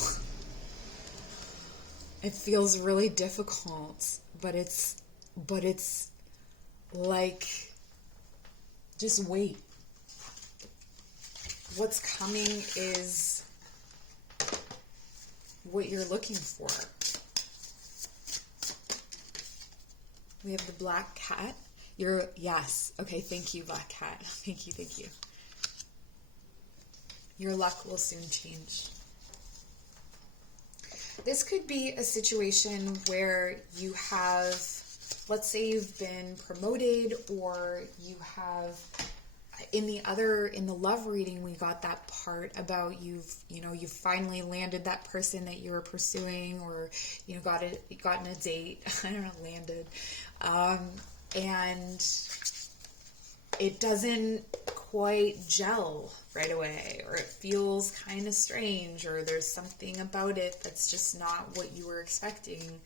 It feels really difficult, but it's like, just wait. What's coming is what you're looking for. We have the black cat. Yes. Okay, thank you, Black Cat. Thank you. Your luck will soon change. This could be a situation where you have, let's say you've been promoted, or you have, in the love reading, we got that part about you've finally landed that person that you were pursuing, or, gotten a date. I don't know, landed. And it doesn't quite gel right away, or it feels kind of strange, or there's something about it that's just not what you were expecting,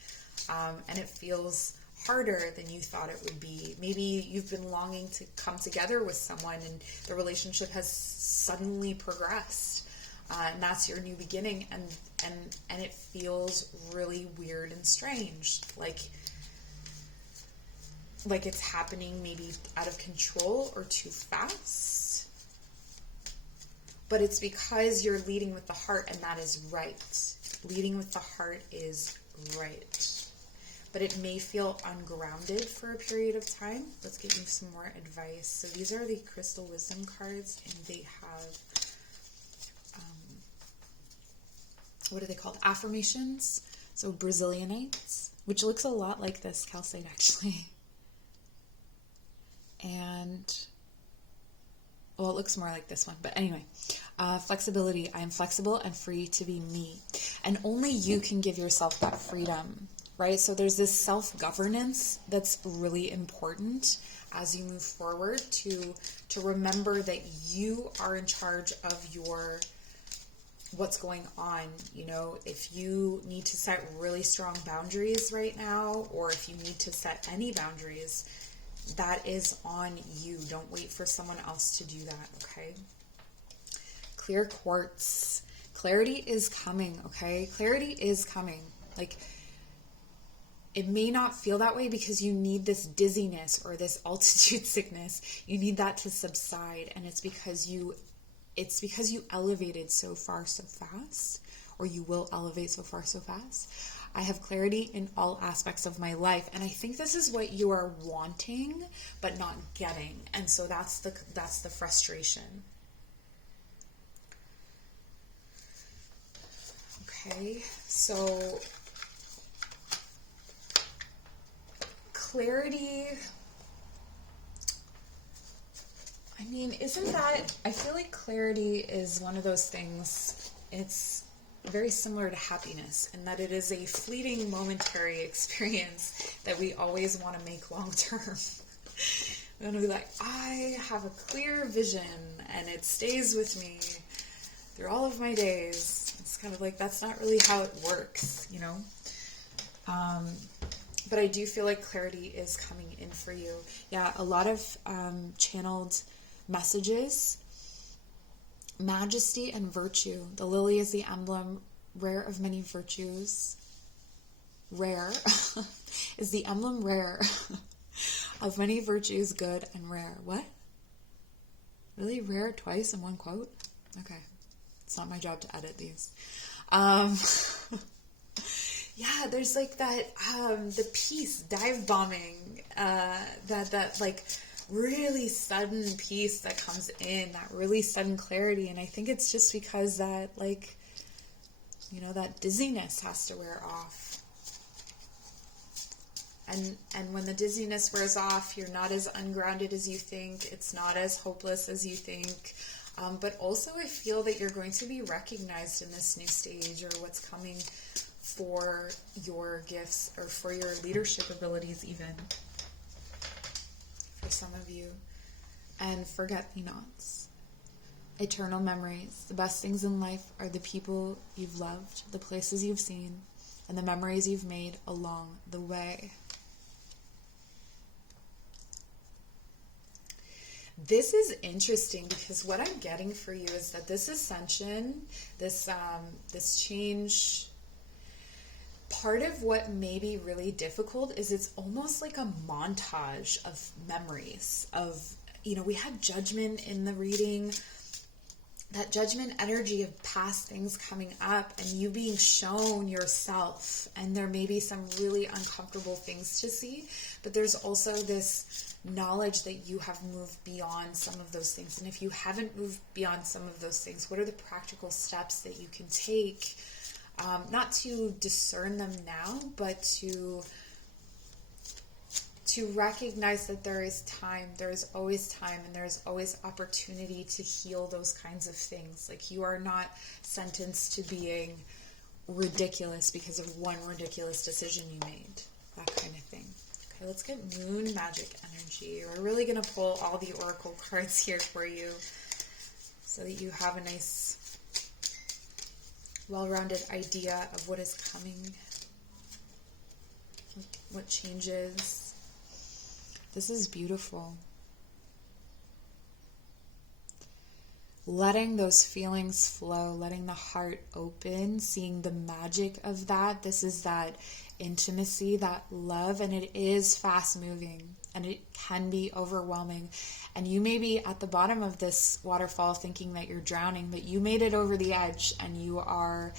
and it feels harder than you thought it would be. Maybe you've been longing to come together with someone, and the relationship has suddenly progressed, and that's your new beginning, and it feels really weird and strange, like it's happening maybe out of control or too fast. But it's because you're leading with the heart, and that is right. Leading with the heart is right. But it may feel ungrounded for a period of time. Let's get you some more advice. So these are the Crystal Wisdom cards, and they have, what are they called? Affirmations. So Brazilianites, which looks a lot like this calcite, actually. And, well, it looks more like this one. But anyway, flexibility. I am flexible and free to be me. And only you can give yourself that freedom, right? So there's this self-governance that's really important as you move forward, to remember that you are in charge of what's going on. If you need to set really strong boundaries right now, or if you need to set any boundaries, that is on you. Don't wait for someone else to do that, okay? Clear quartz. Clarity is coming, okay? Clarity is coming. Like, it may not feel that way because you need this dizziness or this altitude sickness. You need that to subside, and it's because you elevated so far so fast, or you will elevate so far so fast. I have clarity in all aspects of my life, and I think this is what you are wanting but not getting, and so that's the frustration. Okay, so clarity, I mean, I feel like clarity is one of those things, it's very similar to happiness, in that it is a fleeting, momentary experience that we always want to make long term. We want to be like, I have a clear vision, and it stays with me through all of my days. It's kind of like, that's not really how it works, But I do feel like clarity is coming in for you. Yeah, a lot of channeled messages. Majesty and virtue. The lily is the emblem, rare of many virtues. Rare is the emblem, rare of many virtues, good and rare. What? Really? Rare twice in one quote? Okay. It's not my job to edit these. Yeah, there's like that, the peace, dive bombing, that like really sudden peace that comes in, that really sudden clarity. And I think it's just because that, like, that dizziness has to wear off. And when the dizziness wears off, you're not as ungrounded as you think. It's not as hopeless as you think. But also I feel that you're going to be recognized in this new stage, or what's coming, for your gifts, or for your leadership abilities even, for some of you. And forget-me-nots, eternal memories. The best things in life are the people you've loved, the places you've seen, and the memories you've made along the way. This is interesting because what I'm getting for you is that this ascension, this change, part of what may be really difficult is it's almost like a montage of memories of, we had judgment in the reading, that judgment energy of past things coming up and you being shown yourself, and there may be some really uncomfortable things to see, but there's also this knowledge that you have moved beyond some of those things. And if you haven't moved beyond some of those things, what are the practical steps that you can take, not to discern them now, but to recognize that there is time, there is always time, and there is always opportunity to heal those kinds of things. Like, you are not sentenced to being ridiculous because of one ridiculous decision you made, that kind of thing. Okay, let's get moon magic energy. We're really going to pull all the oracle cards here for you so that you have a nice, well-rounded idea of what is coming, what changes. This is beautiful. Letting those feelings flow, letting the heart open, seeing the magic of that. This is that intimacy, that love, and it is fast moving and it can be overwhelming. And you may be at the bottom of this waterfall thinking that you're drowning, but you made it over the edge and you are,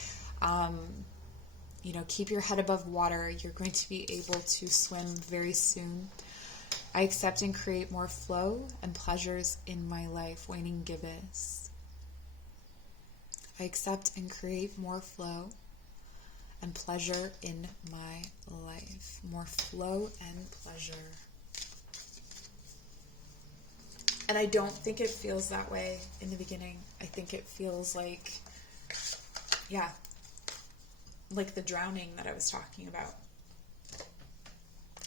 keep your head above water. You're going to be able to swim very soon. I accept and create more flow and pleasures in my life. Waning Gibbous. I accept and create more flow and pleasure in my life. More flow and pleasure. And I don't think it feels that way in the beginning. I think it feels like, like the drowning that I was talking about.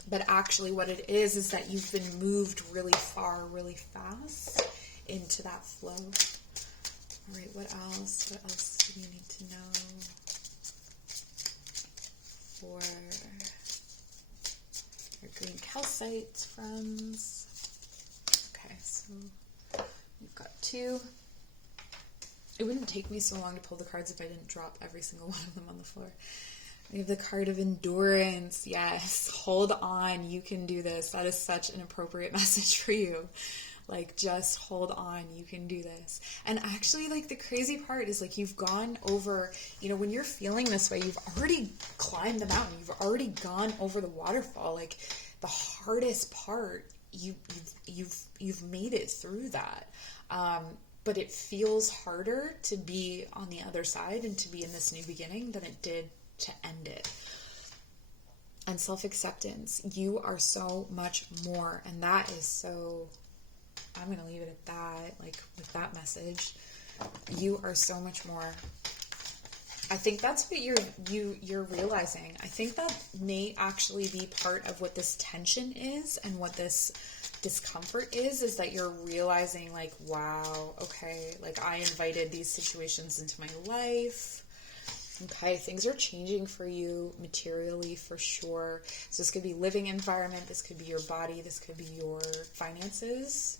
But actually what it is that you've been moved really far, really fast into that flow. All right, what else? What else do you need to know for your green calcite friends? Okay, so we've got 2. It wouldn't take me so long to pull the cards if I didn't drop every single one of them on the floor. We have the card of endurance. Yes, hold on. You can do this. That is such an appropriate message for you. Like, just hold on. You can do this. And actually, like, the crazy part is, like, you've gone over, when you're feeling this way, you've already climbed the mountain. You've already gone over the waterfall. Like, the hardest part, you've made it through that. But it feels harder to be on the other side and to be in this new beginning than it did to end it. And self-acceptance, you are so much more, and that is so, I'm going to leave it at that, like, with that message. You are so much more. I think that's what you're realizing. I think that may actually be part of what this tension is and what this discomfort is that you're realizing, like, wow, okay, like, I invited these situations into my life. Okay, things are changing for you materially for sure. So this could be living environment, this could be your body, this could be your finances.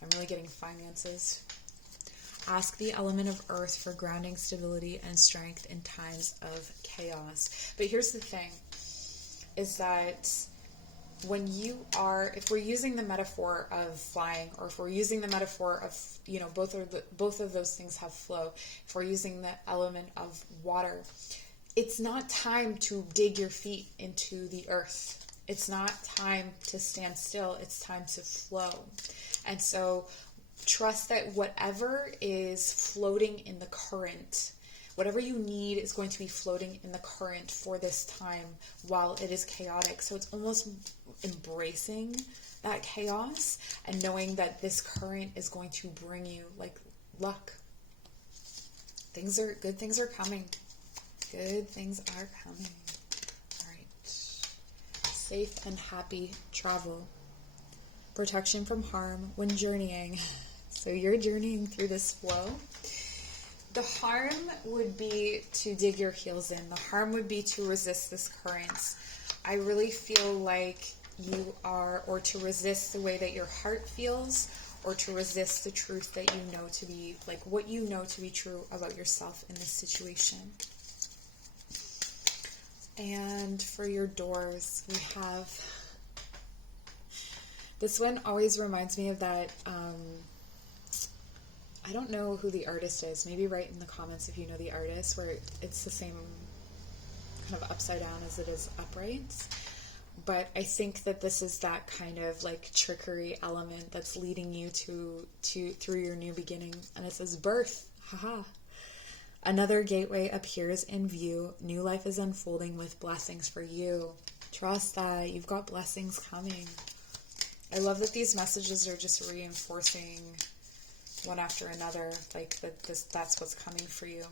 I'm really getting finances. Ask the element of earth for grounding, stability, and strength in times of chaos. But here's the thing, is that when you are, if we're using the metaphor of flying, or if we're using the metaphor of, both of those things have flow. If we're using the element of water, it's not time to dig your feet into the earth. It's not time to stand still. It's time to flow. And so trust that whatever is floating in the current, whatever you need is going to be floating in the current for this time while it is chaotic. So it's almost embracing that chaos and knowing that this current is going to bring you, like, luck. Good things are coming. Good things are coming. All right. Safe and happy travel. Protection from harm when journeying. So you're journeying through this flow. The harm would be to dig your heels in. The harm would be to resist this current. I really feel like you are, or to resist the way that your heart feels, or to resist the truth that you know to be, like, what you know to be true about yourself in this situation. And for your doors, we have, this one always reminds me of that, I don't know who the artist is. Maybe write in the comments if you know the artist, where it's the same kind of upside down as it is upright. But I think that this is that kind of like trickery element that's leading you to through your new beginning. And it says birth. Haha. Another gateway appears in view. New life is unfolding with blessings for you. Trust that you've got blessings coming. I love that these messages are just reinforcing one after another, like that's what's coming for you.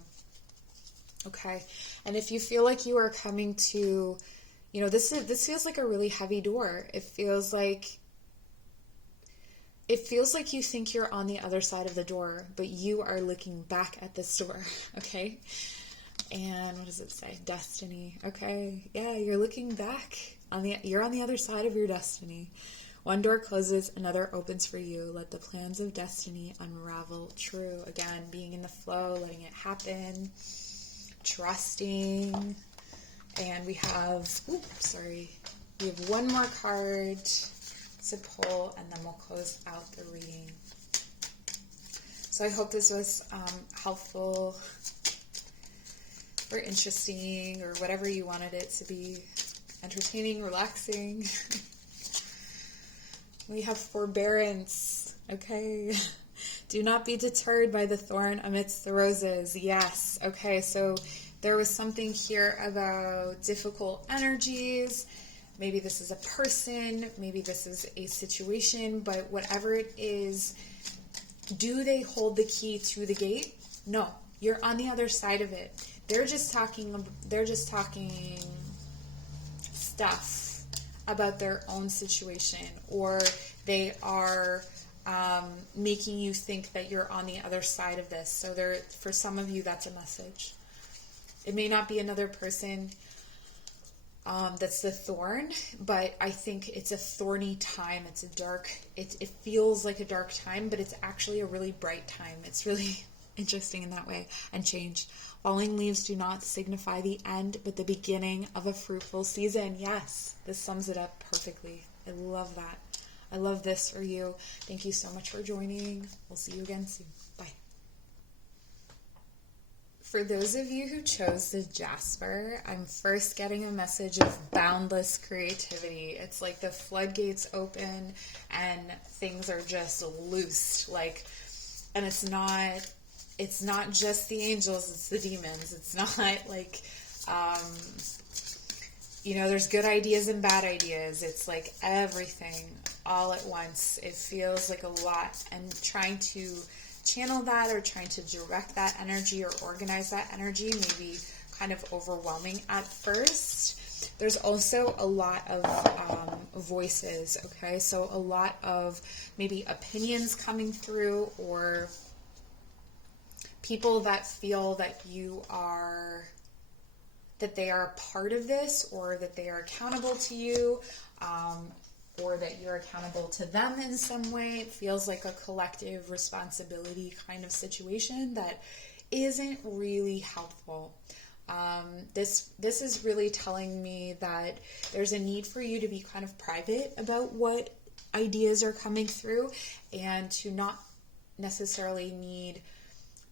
Okay. And if you feel like you are coming to, this feels like a really heavy door. It feels like you think you're on the other side of the door, but you are looking back at this door. Okay. And what does it say? Destiny. Okay. Yeah. You're looking back you're on the other side of your destiny. One door closes, another opens for you. Let the plans of destiny unravel true. Again, being in the flow, letting it happen, trusting. And we have one more card to pull, and then we'll close out the reading. So I hope this was helpful or interesting, or whatever you wanted it to be. Entertaining, relaxing. We have forbearance. Okay. Do not be deterred by the thorn amidst the roses. Yes. Okay. So there was something here about difficult energies. Maybe this is a person. Maybe this is a situation. But whatever it is, do they hold the key to the gate? No. You're on the other side of it. They're just talking stuff about their own situation, or they are making you think that you're on the other side of this. So for some of you, that's a message. It may not be another person that's the thorn, but I think it's a thorny time. It's it feels like a dark time, but it's actually a really bright time. It's really interesting in that way. And change. Falling leaves do not signify the end, but the beginning of a fruitful season. Yes, this sums it up perfectly. I love that. I love this for you. Thank you so much for joining. We'll see you again soon. Bye. For those of you who chose the Jasper, I'm first getting a message of boundless creativity. It's like the floodgates open and things are just loose. And it's not just the angels, it's the demons. It's not like, there's good ideas and bad ideas. It's like everything all at once. It feels like a lot, and trying to channel that or trying to direct that energy or organize that energy may be kind of overwhelming at first. There's also a lot of voices, okay? So a lot of maybe opinions coming through, or people that feel that that they are part of this, or that they are accountable to you, or that you're accountable to them in some way. It feels like a collective responsibility kind of situation that isn't really helpful. This is really telling me that there's a need for you to be kind of private about what ideas are coming through, and to not necessarily need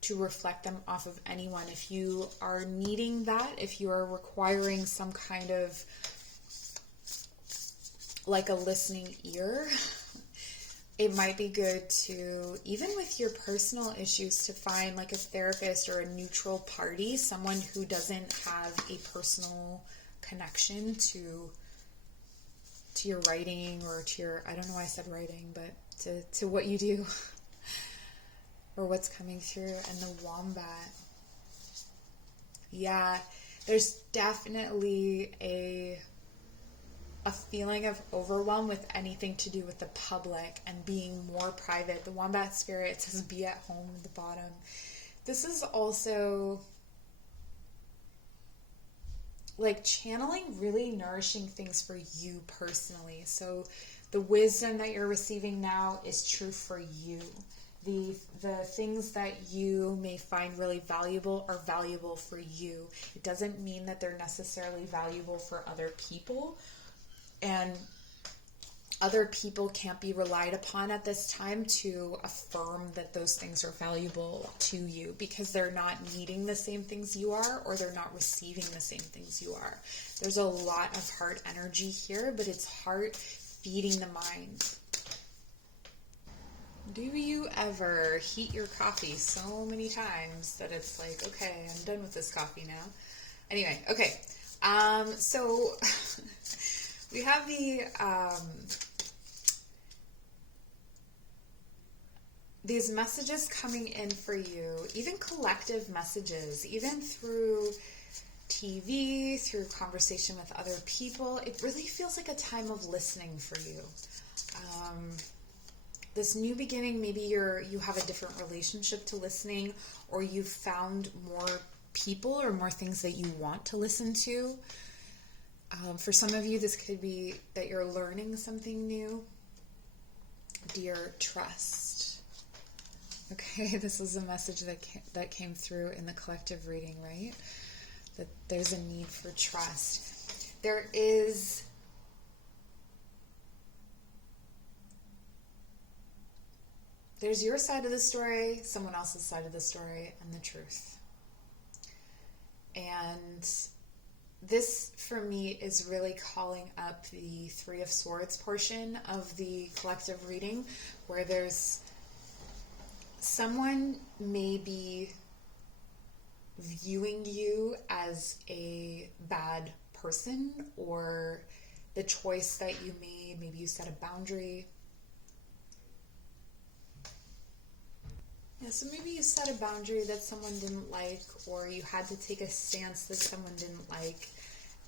to reflect them off of anyone. If you are needing that, if you are requiring some kind of like a listening ear, it might be good to, even with your personal issues, to find like a therapist or a neutral party, someone who doesn't have a personal connection to your writing, or to your, I don't know why I said writing, but to what you do. Or what's coming through. And the wombat. Yeah, there's definitely a feeling of overwhelm with anything to do with the public and being more private. The wombat spirit says be at home at the bottom. This is also like channeling really nourishing things for you personally. So the wisdom that you're receiving now is true for you. The things that you may find really valuable are valuable for you. It doesn't mean that they're necessarily valuable for other people. And Other people can't be relied upon at this time to affirm that those things are valuable to you, because they're not needing the same things you are, or they're not receiving the same things you are. There's a lot of heart energy here, but it's heart feeding the mind. Do you ever heat your coffee so many times that it's like, okay, I'm done with this coffee now? Anyway, okay. So we have these messages coming in for you, even collective messages, even through TV, through conversation with other people. It really feels like a time of listening for you. This new beginning, maybe you have a different relationship to listening, or you've found more people or more things that you want to listen to. For some of you, this could be that you're learning something new. Dear trust. Okay, this is a message that came through in the collective reading, right? That there's a need for trust. There's your side of the story, someone else's side of the story, and the truth. And this, for me, is really calling up the Three of Swords portion of the collective reading, where there's someone may be viewing you as a bad person, or the choice that you made, maybe you set a boundary. Yeah, so maybe you set a boundary that someone didn't like, or you had to take a stance that someone didn't like.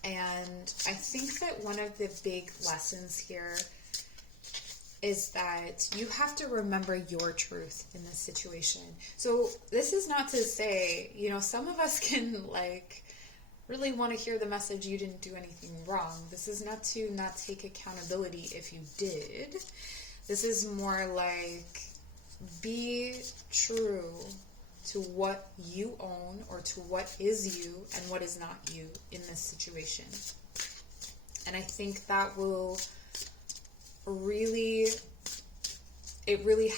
And I think that one of the big lessons here is that you have to remember your truth in this situation. So this is not to say, some of us can really want to hear the message you didn't do anything wrong. This is not to not take accountability if you did. This is more like, be true to what you own, or to what is you and what is not you in this situation. And I think that will really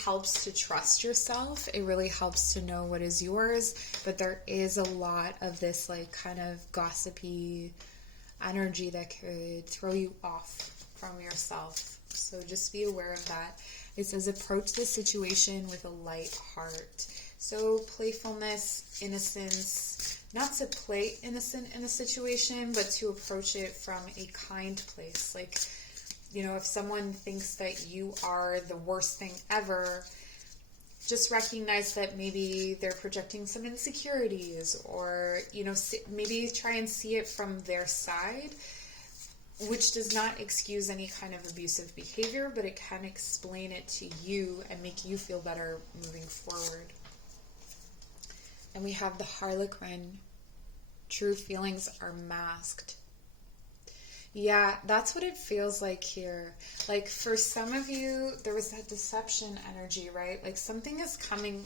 helps to trust yourself. It really helps to know what is yours. But there is a lot of this kind of gossipy energy that could throw you off from yourself. So just be aware of that. It says approach the situation with a light heart. So playfulness, innocence, not to play innocent in a situation, but to approach it from a kind place. If someone thinks that you are the worst thing ever, just recognize that maybe they're projecting some insecurities, or, maybe try and see it from their side, which does not excuse any kind of abusive behavior, but it can explain it to you and make you feel better moving forward. And we have the Harlequin. True feelings are masked. Yeah, that's what it feels like here. For some of you, there was that deception energy, right? Something is coming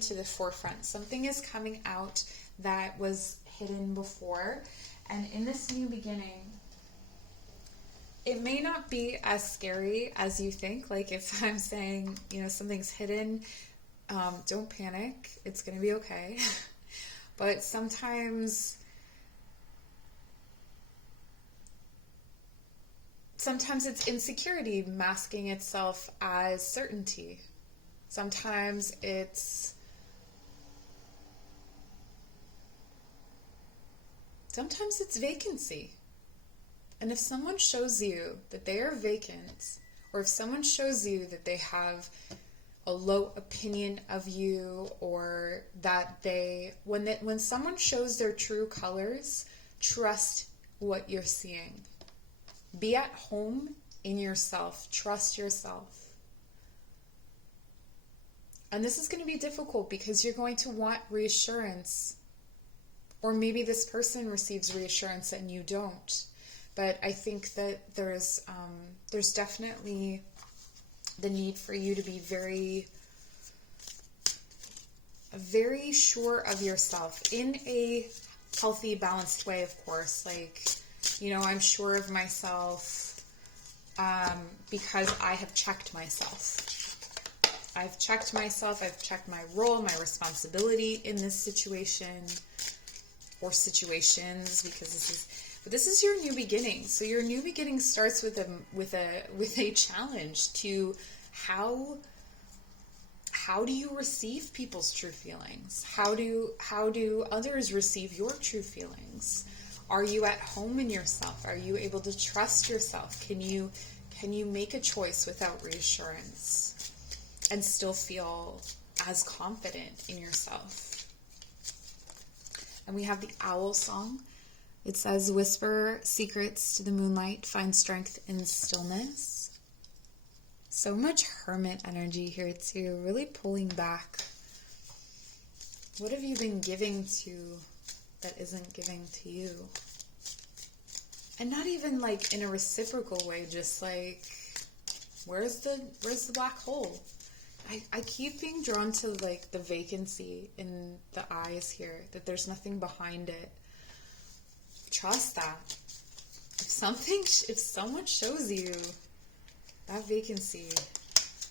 to the forefront. Something is coming out that was hidden before. And in this new beginning, it may not be as scary as you think. If I'm saying, something's hidden, don't panic. It's going to be okay. But sometimes it's insecurity masking itself as certainty. Sometimes it's vacancy. And if someone shows you that they are vacant, or if someone shows you that they have a low opinion of you, or that when someone shows their true colors, trust what you're seeing. Be at home in yourself. Trust yourself. And this is going to be difficult because you're going to want reassurance. Or maybe this person receives reassurance and you don't. But I think that there's definitely the need for you to be very, very sure of yourself in a healthy, balanced way, of course. I'm sure of myself. because I have checked myself. I've checked myself. I've checked my role, my responsibility in this situation or situations, because this is your new beginning. So your new beginning starts with a challenge to how do you receive people's true feelings? How do others receive your true feelings? Are you at home in yourself? Are you able to trust yourself? Can you make a choice without reassurance and still feel as confident in yourself? And we have the owl song. It says, whisper secrets to the moonlight, find strength in stillness. So much hermit energy here too, really pulling back. What have you been giving to that isn't giving to you? And not even like in a reciprocal way, just like, where's the black hole? I keep being drawn to like the vacancy in the eyes here, that there's nothing behind it. Trust that. If someone shows you that vacancy,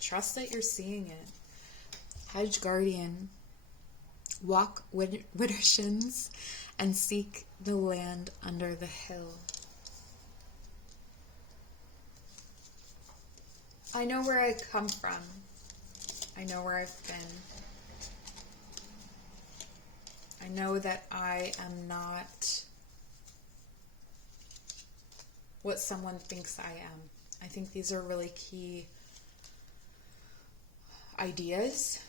trust that you're seeing it. Hedge guardian, walk widdershins and seek the land under the hill. I know where I come from. I know where I've been. I know that I am not what someone thinks I am. I think these are really key ideas.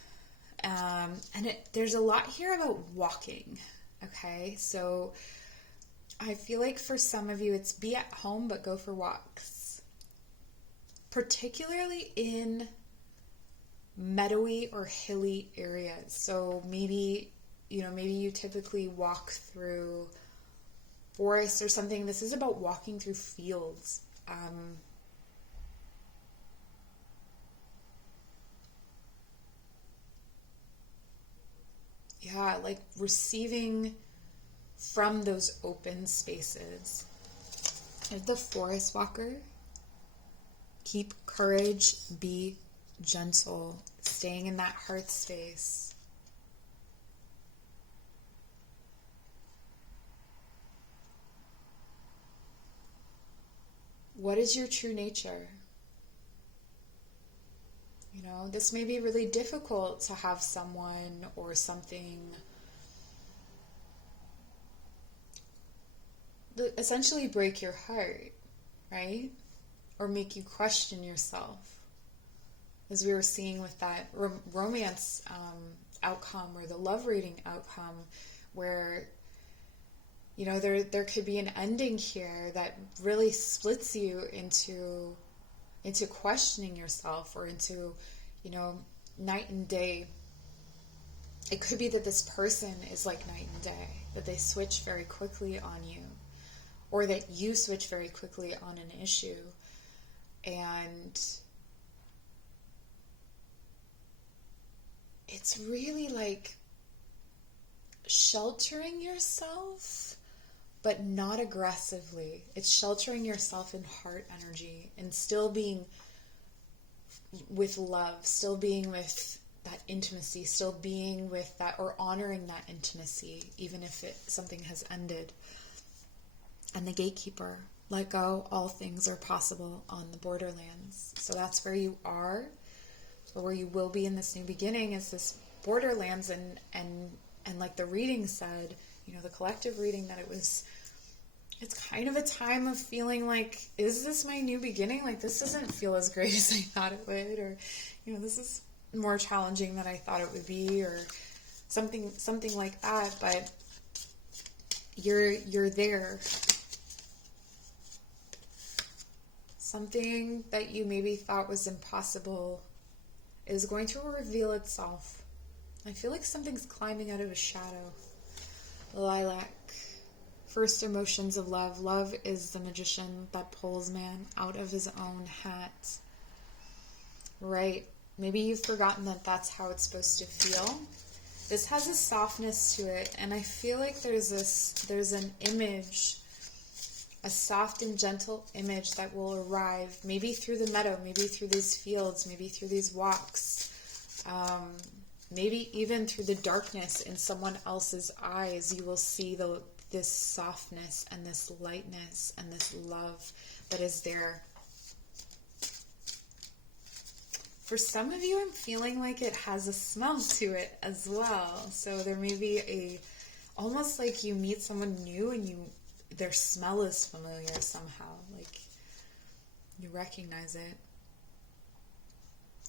And there's a lot here about walking. Okay, so I feel like for some of you, it's be at home, but go for walks. Particularly in meadowy or hilly areas. So maybe you typically walk through forests or something. This is about walking through fields. Like receiving from those open spaces. If the forest walker, keep courage, be gentle, staying in that heart space. What is your true nature? This may be really difficult to have someone or something essentially break your heart, right? Or make you question yourself. As we were seeing with that romance outcome or the love reading outcome, where there could be an ending here that really splits you into questioning yourself, or into night and day. It could be that this person is like night and day, that they switch very quickly on you, or that you switch very quickly on an issue. And it's really like sheltering yourself, but not aggressively. It's sheltering yourself in heart energy and still being with love, still being with that intimacy, still being with that, or honoring that intimacy, even if something has ended. And the gatekeeper, let go, all things are possible on the borderlands. So that's where you are, or where you will be in this new beginning, is this borderlands. And like the reading said, the collective reading, that it's kind of a time of feeling like, is this my new beginning? Like, this doesn't feel as great as I thought it would, or, this is more challenging than I thought it would be, or something like that. But you're there. Something that you maybe thought was impossible is going to reveal itself. I feel like something's climbing out of a shadow. Lilac. First emotions of love. Love is the magician that pulls man out of his own hat. Right. Maybe you've forgotten that that's how it's supposed to feel. This has a softness to it, and I feel like there's an image a soft and gentle image that will arrive, maybe through the meadow, maybe through these fields, maybe through these walks, maybe even through the darkness in someone else's eyes. You will see this softness and this lightness and this love that is there. For some of you, I'm feeling like it has a smell to it as well. So there may be almost like you meet someone new and their smell is familiar somehow. Like you recognize it.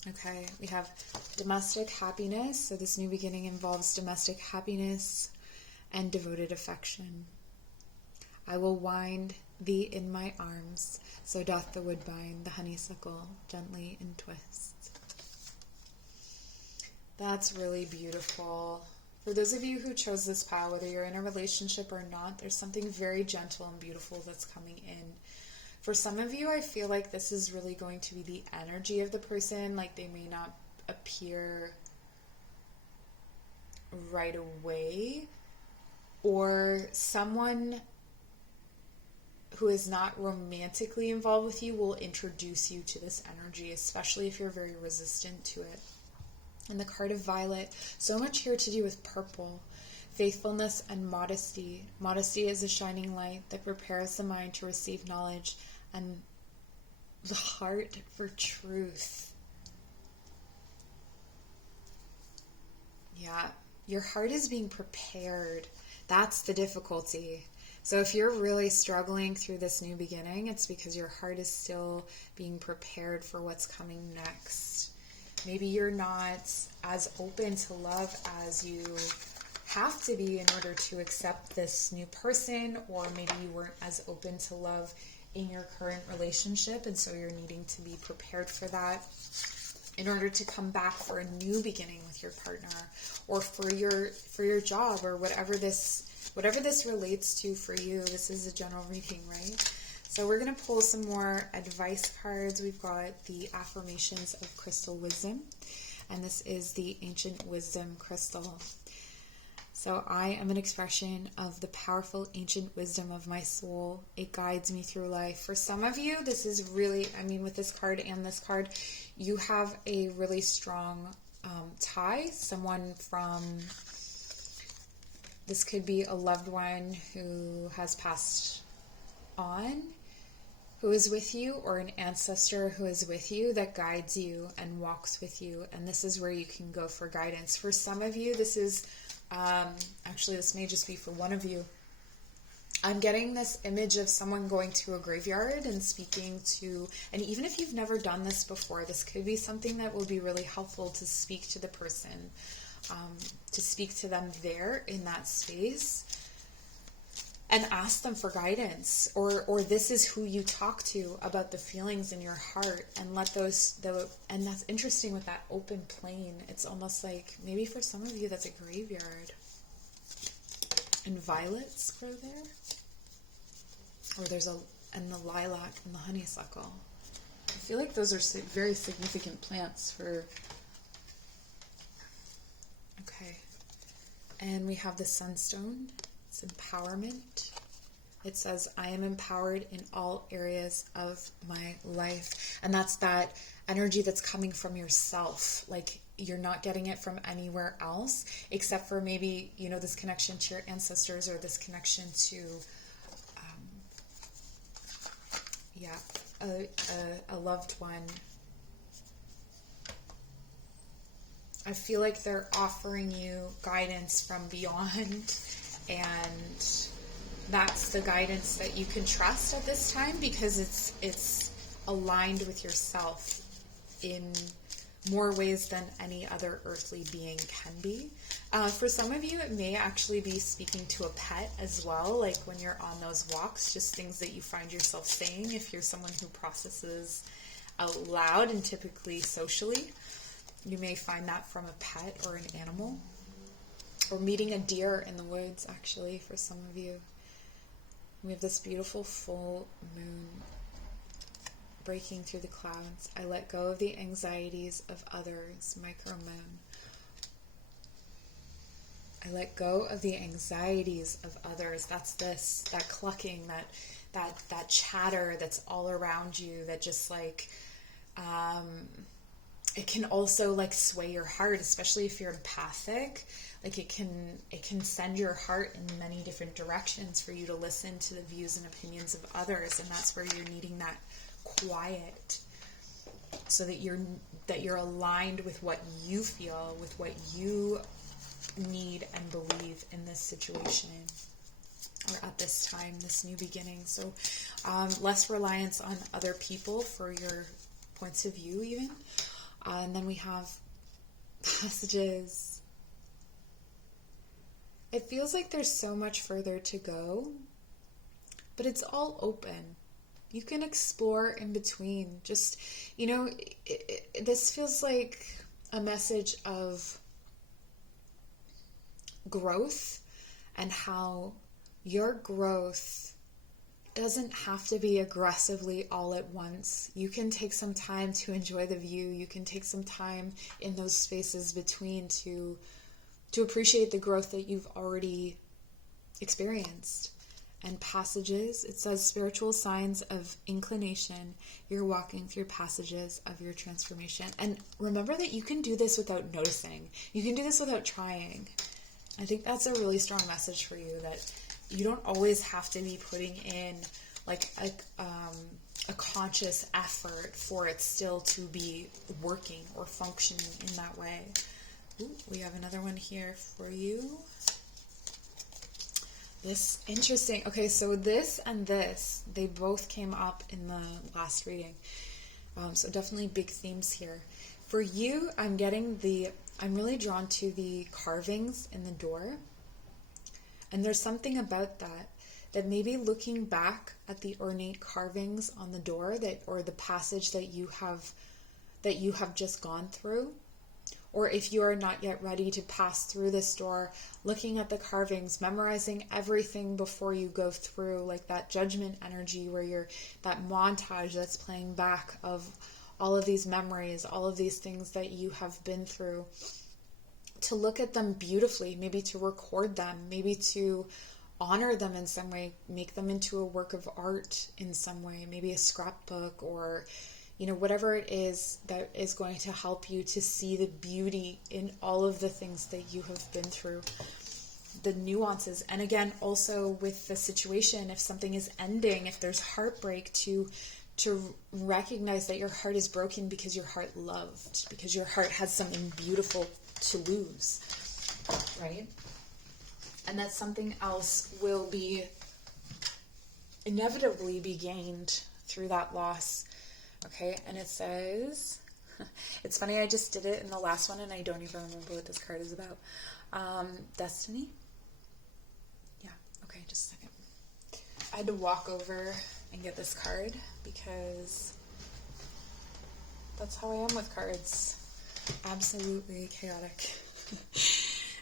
Okay, we have domestic happiness. So this new beginning involves domestic happiness and devoted affection. I will wind thee in my arms, so doth the woodbine the honeysuckle gently entwist. That's really beautiful. For those of you who chose this pile, whether you're in a relationship or not, there's something very gentle and beautiful that's coming in. For some of you, I feel like this is really going to be the energy of the person. Like they may not appear right away, or someone who is not romantically involved with you will introduce you to this energy, especially if you're very resistant to it. And the card of Violet, so much here to do with purple, faithfulness and modesty. Modesty is a shining light that prepares the mind to receive knowledge and the heart for truth. Yeah, your heart is being prepared. That's the difficulty. So if you're really struggling through this new beginning, it's because your heart is still being prepared for what's coming next. Maybe you're not as open to love as you have to be in order to accept this new person, or maybe you weren't as open to love in your current relationship, and so you're needing to be prepared for that in order to come back for a new beginning with your partner, or for your job, or whatever this relates to for you. This is a general reading, right? So we're going to pull some more advice cards. We've got the affirmations of crystal wisdom, and this is the ancient wisdom crystal. So I am an expression of the powerful ancient wisdom of my soul. It guides me through life. For some of you, this is really, with this card and this card, you have a really strong tie. Someone from, this could be a loved one who has passed on, who is with you, or an ancestor who is with you that guides you and walks with you. And this is where you can go for guidance. For some of you, this is, actually this may just be for one of you. I'm getting this image of someone going to a graveyard and speaking to, and even if you've never done this before, this could be something that will be really helpful to speak to the person, to speak to them there in that space, and ask them for guidance, or this is who you talk to about the feelings in your heart, and let and that's interesting with that open plane. It's almost like, maybe for some of you that's a graveyard, and violets grow there, or and the lilac and the honeysuckle. I feel like those are very significant plants for, okay, and we have the sunstone. It's empowerment. It says, I am empowered in all areas of my life. And that's that energy that's coming from yourself. Like you're not getting it from anywhere else, except for maybe, this connection to your ancestors, or this connection to, a loved one. I feel like they're offering you guidance from beyond. And that's the guidance that you can trust at this time, because it's aligned with yourself in more ways than any other earthly being can be. For some of you, it may actually be speaking to a pet as well, like when you're on those walks, just things that you find yourself saying if you're someone who processes out loud and typically socially. You may find that from a pet or an animal. Or meeting a deer in the woods, actually, for some of you. We have this beautiful full moon breaking through the clouds. I let go of the anxieties of others, micro moon. I let go of the anxieties of others. That's that clucking, that chatter that's all around you, that just like, it can also like sway your heart, especially if you're empathic. Like it can send your heart in many different directions for you to listen to the views and opinions of others, and that's where you're needing that quiet, so that you're aligned with what you feel, with what you need and believe in this situation, or at this time, this new beginning. So less reliance on other people for your points of view even. And then we have passages. It feels like there's so much further to go, but it's all open. You can explore in between. Just, this feels like a message of growth, and how your growth doesn't have to be aggressively all at once. You can take some time to enjoy the view. You can take some time in those spaces between to appreciate the growth that you've already experienced. And passages, it says spiritual signs of inclination. You're walking through passages of your transformation. And remember that you can do this without noticing. You can do this without trying. I think that's a really strong message for you, that you don't always have to be putting in like a conscious effort for it still to be working or functioning in that way. Ooh, we have another one here for you. This, interesting. Okay, so this and this, they both came up in the last reading. So definitely big themes here. For you, I'm really drawn to the carvings in the door. And there's something about that maybe looking back at the ornate carvings on the door, or the passage that you have just gone through, or if you are not yet ready to pass through this door, looking at the carvings, memorizing everything before you go through, like that judgment energy where that montage that's playing back of all of these memories, all of these things that you have been through, to look at them beautifully, maybe to record them, maybe to honor them in some way, make them into a work of art in some way, maybe a scrapbook, or whatever it is that is going to help you to see the beauty in all of the things that you have been through, the nuances. And again, also with the situation, if something is ending, if there's heartbreak, to recognize that your heart is broken because your heart loved, because your heart has something beautiful to lose, right? And that something else will inevitably be gained through that loss. Okay, and it says, it's funny, I just did it in the last one and I don't even remember what this card is about. Destiny? Yeah, okay, just a second. I had to walk over and get this card because that's how I am with cards. Absolutely chaotic.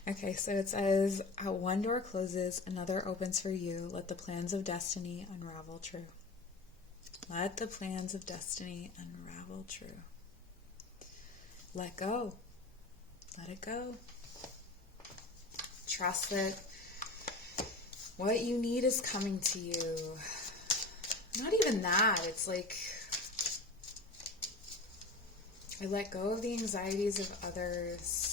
Okay, so it says, one door closes, another opens for you. Let the plans of destiny unravel true. Let the plans of destiny unravel true. Let go. Let it go. Trust that what you need is coming to you. Not even that. It's like, I let go of the anxieties of others.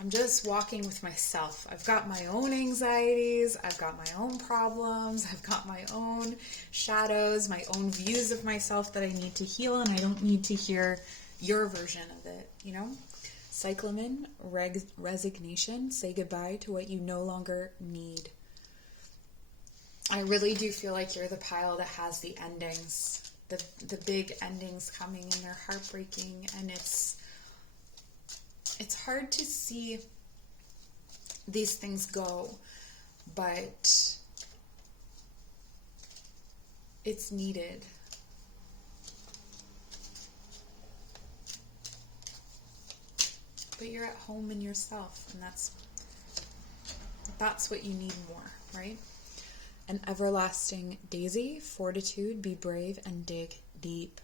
I'm just walking with myself. I've got my own anxieties. I've got my own problems. I've got my own shadows, my own views of myself that I need to heal, and I don't need to hear your version of it, Cyclamen, resignation, say goodbye to what you no longer need. I really do feel like you're the pile that has the endings, the big endings coming, and they're heartbreaking, and it's hard to see these things go, but it's needed. But you're at home in yourself, and that's what you need more, right? An everlasting daisy, fortitude, be brave, and dig deep.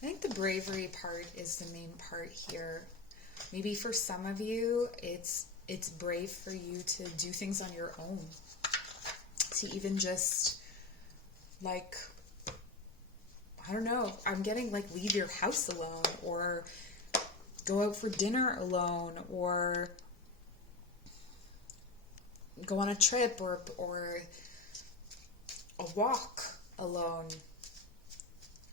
I think the bravery part is the main part here. Maybe for some of you, it's it's brave for you to do things on your own. To even just, like, I don't know, I'm getting like leave your house alone, or go out for dinner alone, or go on a trip, or a walk alone.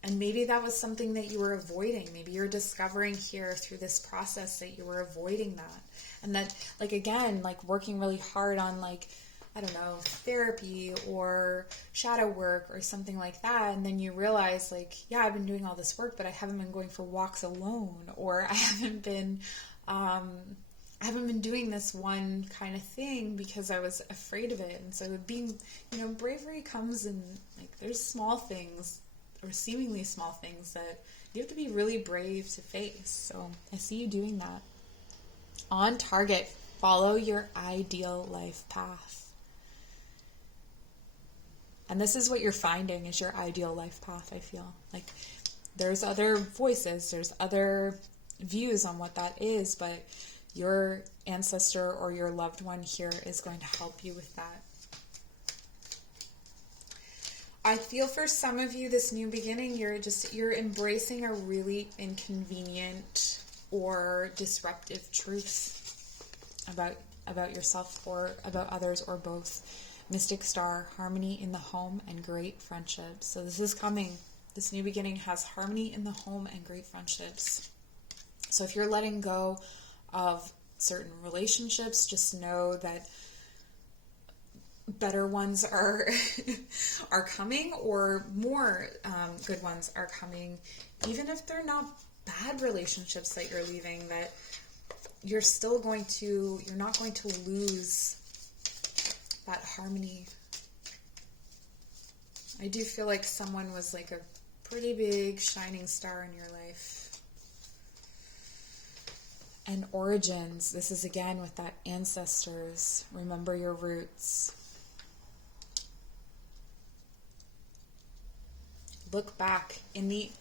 And maybe that was something that you were avoiding. Maybe you're discovering here through this process that you were avoiding that. And that, like, again, like working really hard on, like, I don't know, therapy or shadow work or something like that. And then you realize, like, yeah, I've been doing all this work, but I haven't been going for walks alone, or I haven't been doing this one kind of thing because I was afraid of it. And so being, bravery comes in, like, there's small things, or seemingly small things, that you have to be really brave to face. So I see you doing that. On target, follow your ideal life path. And this is what you're finding is your ideal life path, I feel. Like, there's other voices, there's other views on what that is, but your ancestor or your loved one here is going to help you with that. I feel for some of you, this new beginning, you're embracing a really inconvenient or disruptive truth about yourself or about others, or both. Mystic Star, harmony in the home and great friendships. So this is coming. This new beginning has harmony in the home and great friendships. So if you're letting go of certain relationships, just know that better ones are coming, or more good ones are coming. Even if they're not bad relationships that you're leaving, that you're not going to lose that harmony. I do feel like someone was like a pretty big shining star in your life. And origins, this is again with that ancestors. Remember your roots. Look back in the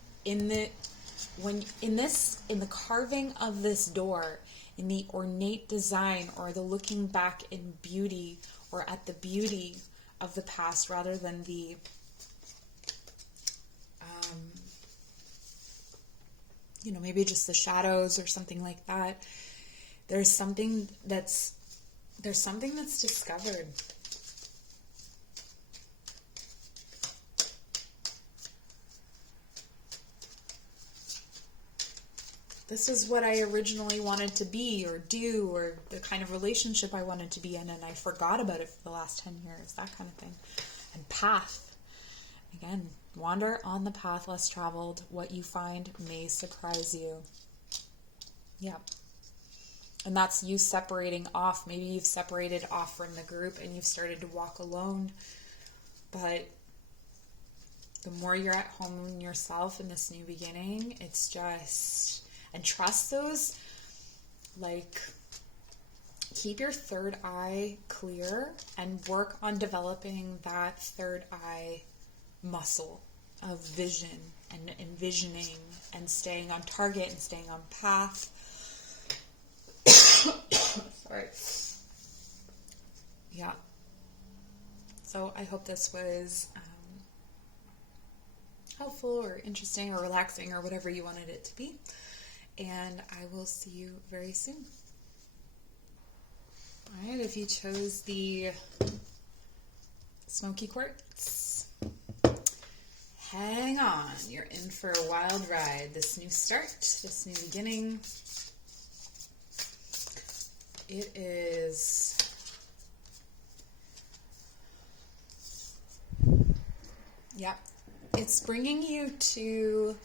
carving of this door, in the ornate design, or the looking back in beauty, or at the beauty of the past rather than the maybe just the shadows or something like that. There's something that's discovered. This is what I originally wanted to be or do, or the kind of relationship I wanted to be in, and I forgot about it for the last 10 years, that kind of thing. And path. Again, wander on the path less traveled. What you find may surprise you. Yeah. And that's you separating off. Maybe you've separated off from the group and you've started to walk alone. But the more you're at home in yourself in this new beginning, it's just... And trust those, like, keep your third eye clear and work on developing that third eye muscle of vision and envisioning and staying on target and staying on path. Sorry. Yeah. So I hope this was helpful or interesting or relaxing or whatever you wanted it to be. And I will see you very soon. All right, if you chose the Smoky Quartz, hang on. You're in for a wild ride. This new start, this new beginning. It is... Yeah, it's bringing you to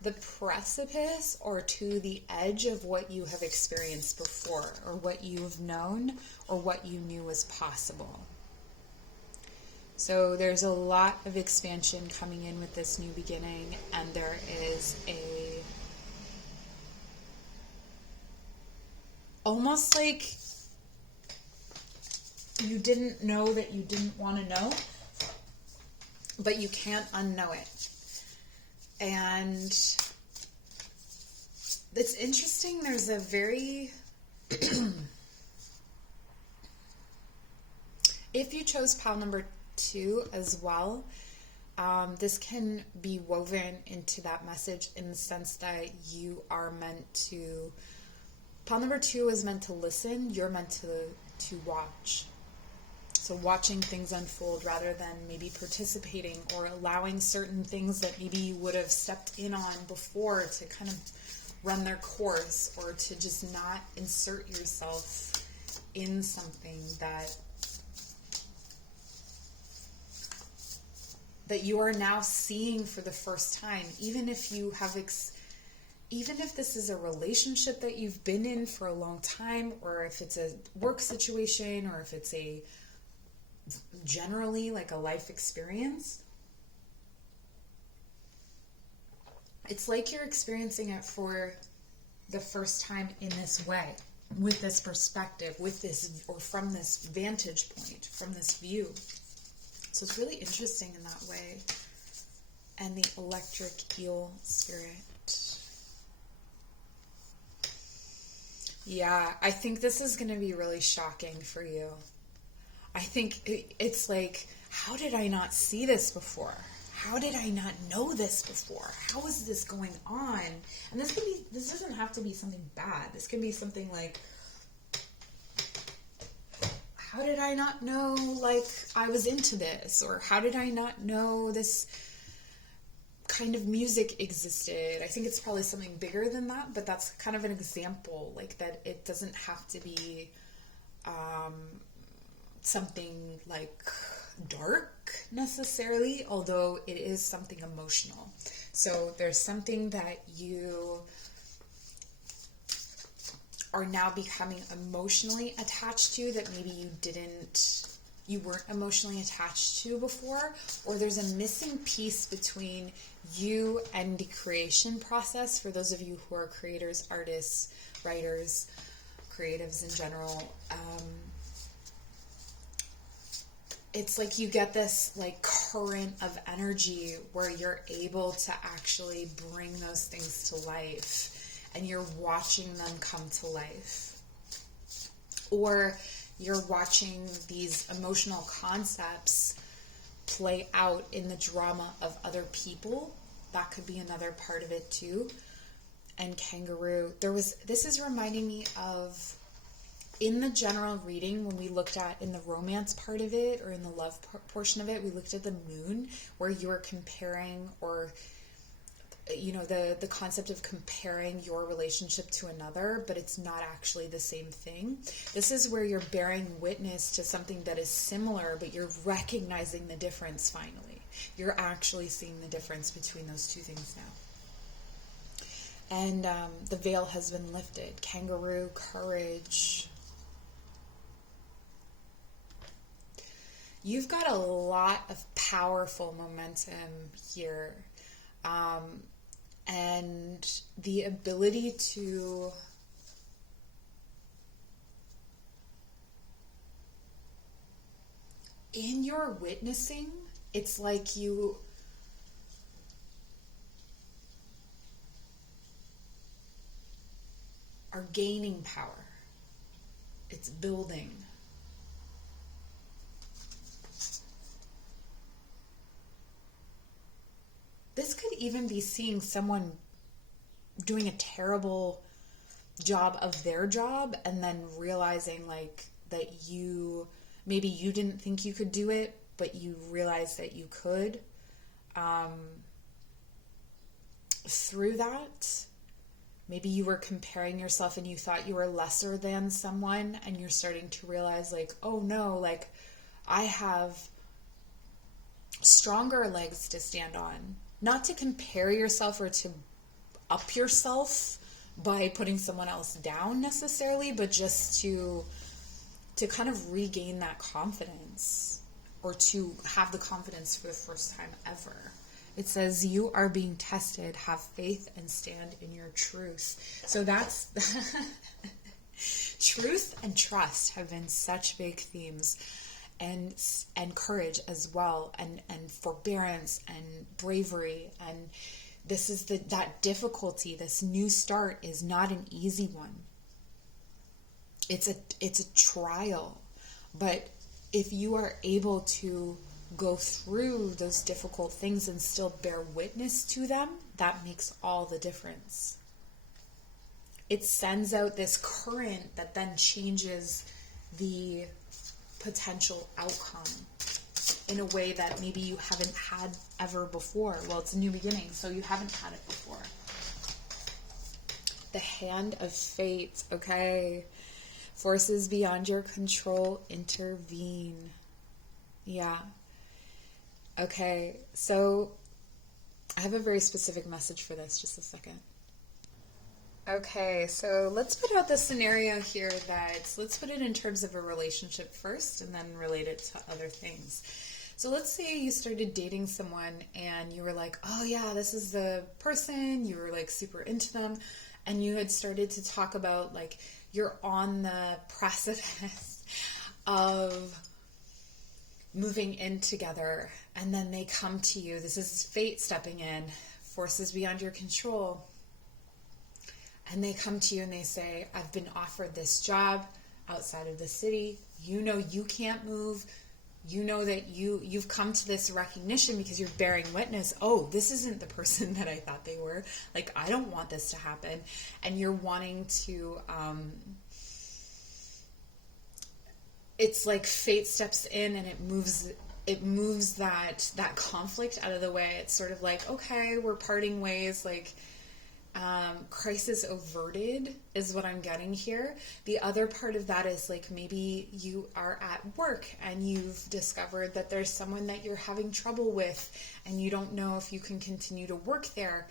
the precipice or to the edge of what you have experienced before, or what you have known, or what you knew was possible. So there's a lot of expansion coming in with this new beginning, and there is almost like you didn't know that you didn't want to know, but you can't unknow it. And it's interesting, there's a very If you chose pile number 2 as well, this can be woven into that message in the sense that you are meant to, pile number 2 is meant to listen, you're meant to watch. So watching things unfold rather than maybe participating or allowing certain things that maybe you would have stepped in on before to kind of run their course, or to just not insert yourself in something that you are now seeing for the first time, even if you have even if this is a relationship that you've been in for a long time, or if it's a work situation, or if it's a generally like a life experience. It's like you're experiencing it for the first time in this way, with this perspective, with this, or from this vantage point, from this view. So it's really interesting in that way. And the electric eel spirit. Yeah, I think this is going to be really shocking for you. I think it's like, how did I not see this before? How did I not know this before? How is this going on? And this doesn't have to be something bad. This can be something like, how did I not know, like, I was into this? Or how did I not know this kind of music existed? I think it's probably something bigger than that, but that's kind of an example, like, that it doesn't have to be something like dark necessarily, although it is something emotional. So there's something that you are now becoming emotionally attached to that maybe you weren't emotionally attached to before, or there's a missing piece between you and the creation process. For those of you who are creators, artists, writers, creatives in general, it's like you get this like current of energy where you're able to actually bring those things to life, and you're watching them come to life. Or you're watching these emotional concepts play out in the drama of other people. That could be another part of it too. And kangaroo, this is reminding me of, in the general reading, when we looked at in the romance part of it, or in the love portion of it, we looked at the moon, where you were comparing, or the concept of comparing your relationship to another, but it's not actually the same thing. This is where you're bearing witness to something that is similar, but you're recognizing the difference finally. You're actually seeing the difference between those two things now. And the veil has been lifted. Kangaroo, courage. You've got a lot of powerful momentum here. And the ability to in your witnessing, it's like you are gaining power. It's building. This could even be seeing someone doing a terrible job of their job, and then realizing like that maybe you didn't think you could do it, but you realized that you could. Through that, maybe you were comparing yourself and you thought you were lesser than someone, and you're starting to realize like, oh no, like I have stronger legs to stand on. Not to compare yourself or to up yourself by putting someone else down necessarily, but just to kind of regain that confidence, or to have the confidence for the first time ever. It says, you are being tested, have faith, and stand in your truth. So that's truth and trust have been such big themes. And courage as well, and forbearance and bravery, and this is that difficulty. This new start is not an easy one. It's a trial, but if you are able to go through those difficult things and still bear witness to them, that makes all the difference. It sends out this current that then changes the potential outcome in a way that maybe you haven't had ever before. Well, it's a new beginning, so you haven't had it before. The hand of fate, okay? Forces beyond your control intervene. Yeah. Okay, so I have a very specific message for this. Just a second. Okay, so let's put out the scenario here that, let's put it in terms of a relationship first and then relate it to other things. So let's say you started dating someone and you were like, oh yeah, this is the person, you were like super into them, and you had started to talk about like you're on the precipice of moving in together, and then they come to you. This is fate stepping in, forces beyond your control. And they come to you and they say, I've been offered this job outside of the city. You know you can't move. You know that you've come to this recognition because you're bearing witness. Oh, this isn't the person that I thought they were. Like, I don't want this to happen. And you're wanting to, it's like fate steps in and it moves that conflict out of the way. It's sort of like, okay, we're parting ways. Like, crisis averted is what I'm getting here. The other part of that is like maybe you are at work and you've discovered that there's someone that you're having trouble with and you don't know if you can continue to work there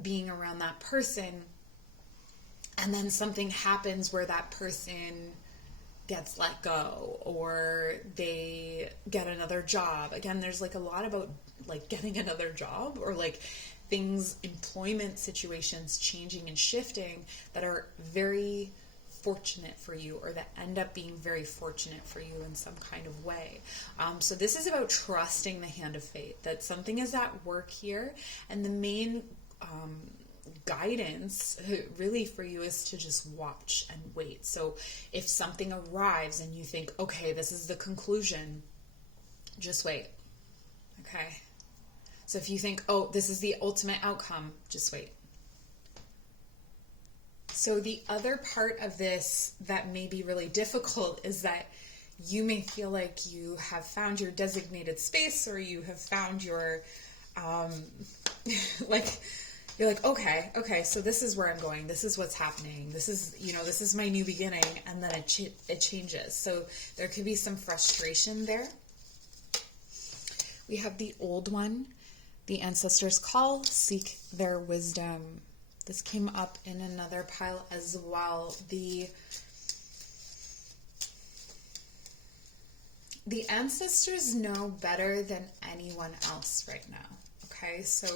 being around that person. And then something happens where that person gets let go or they get another job. Again, there's like a lot about like getting another job or like things, employment situations changing and shifting that are very fortunate for you or that end up being very fortunate for you in some kind of way. So this is about trusting the hand of fate, that something is at work here, and the main guidance really for you is to just watch and wait. So if something arrives and you think, okay, this is the conclusion, just wait. Okay. So if you think, oh, this is the ultimate outcome, just wait. So the other part of this that may be really difficult is that you may feel like you have found your designated space or you have found your, like, you're like, okay, so this is where I'm going. This is what's happening. This is, this is my new beginning. And then it changes. So there could be some frustration there. We have the old one. The ancestors call, seek their wisdom. This came up in another pile as well. The ancestors know better than anyone else right now. Okay, so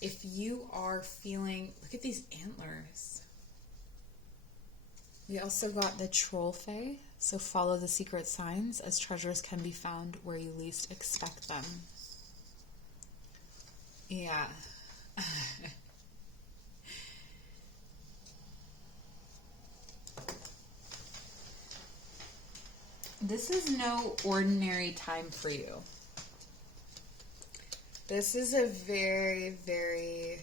if you are feeling, look at these antlers. We also got the troll fae. So follow the secret signs as treasures can be found where you least expect them. Yeah. This is no ordinary time for you. This is a very, very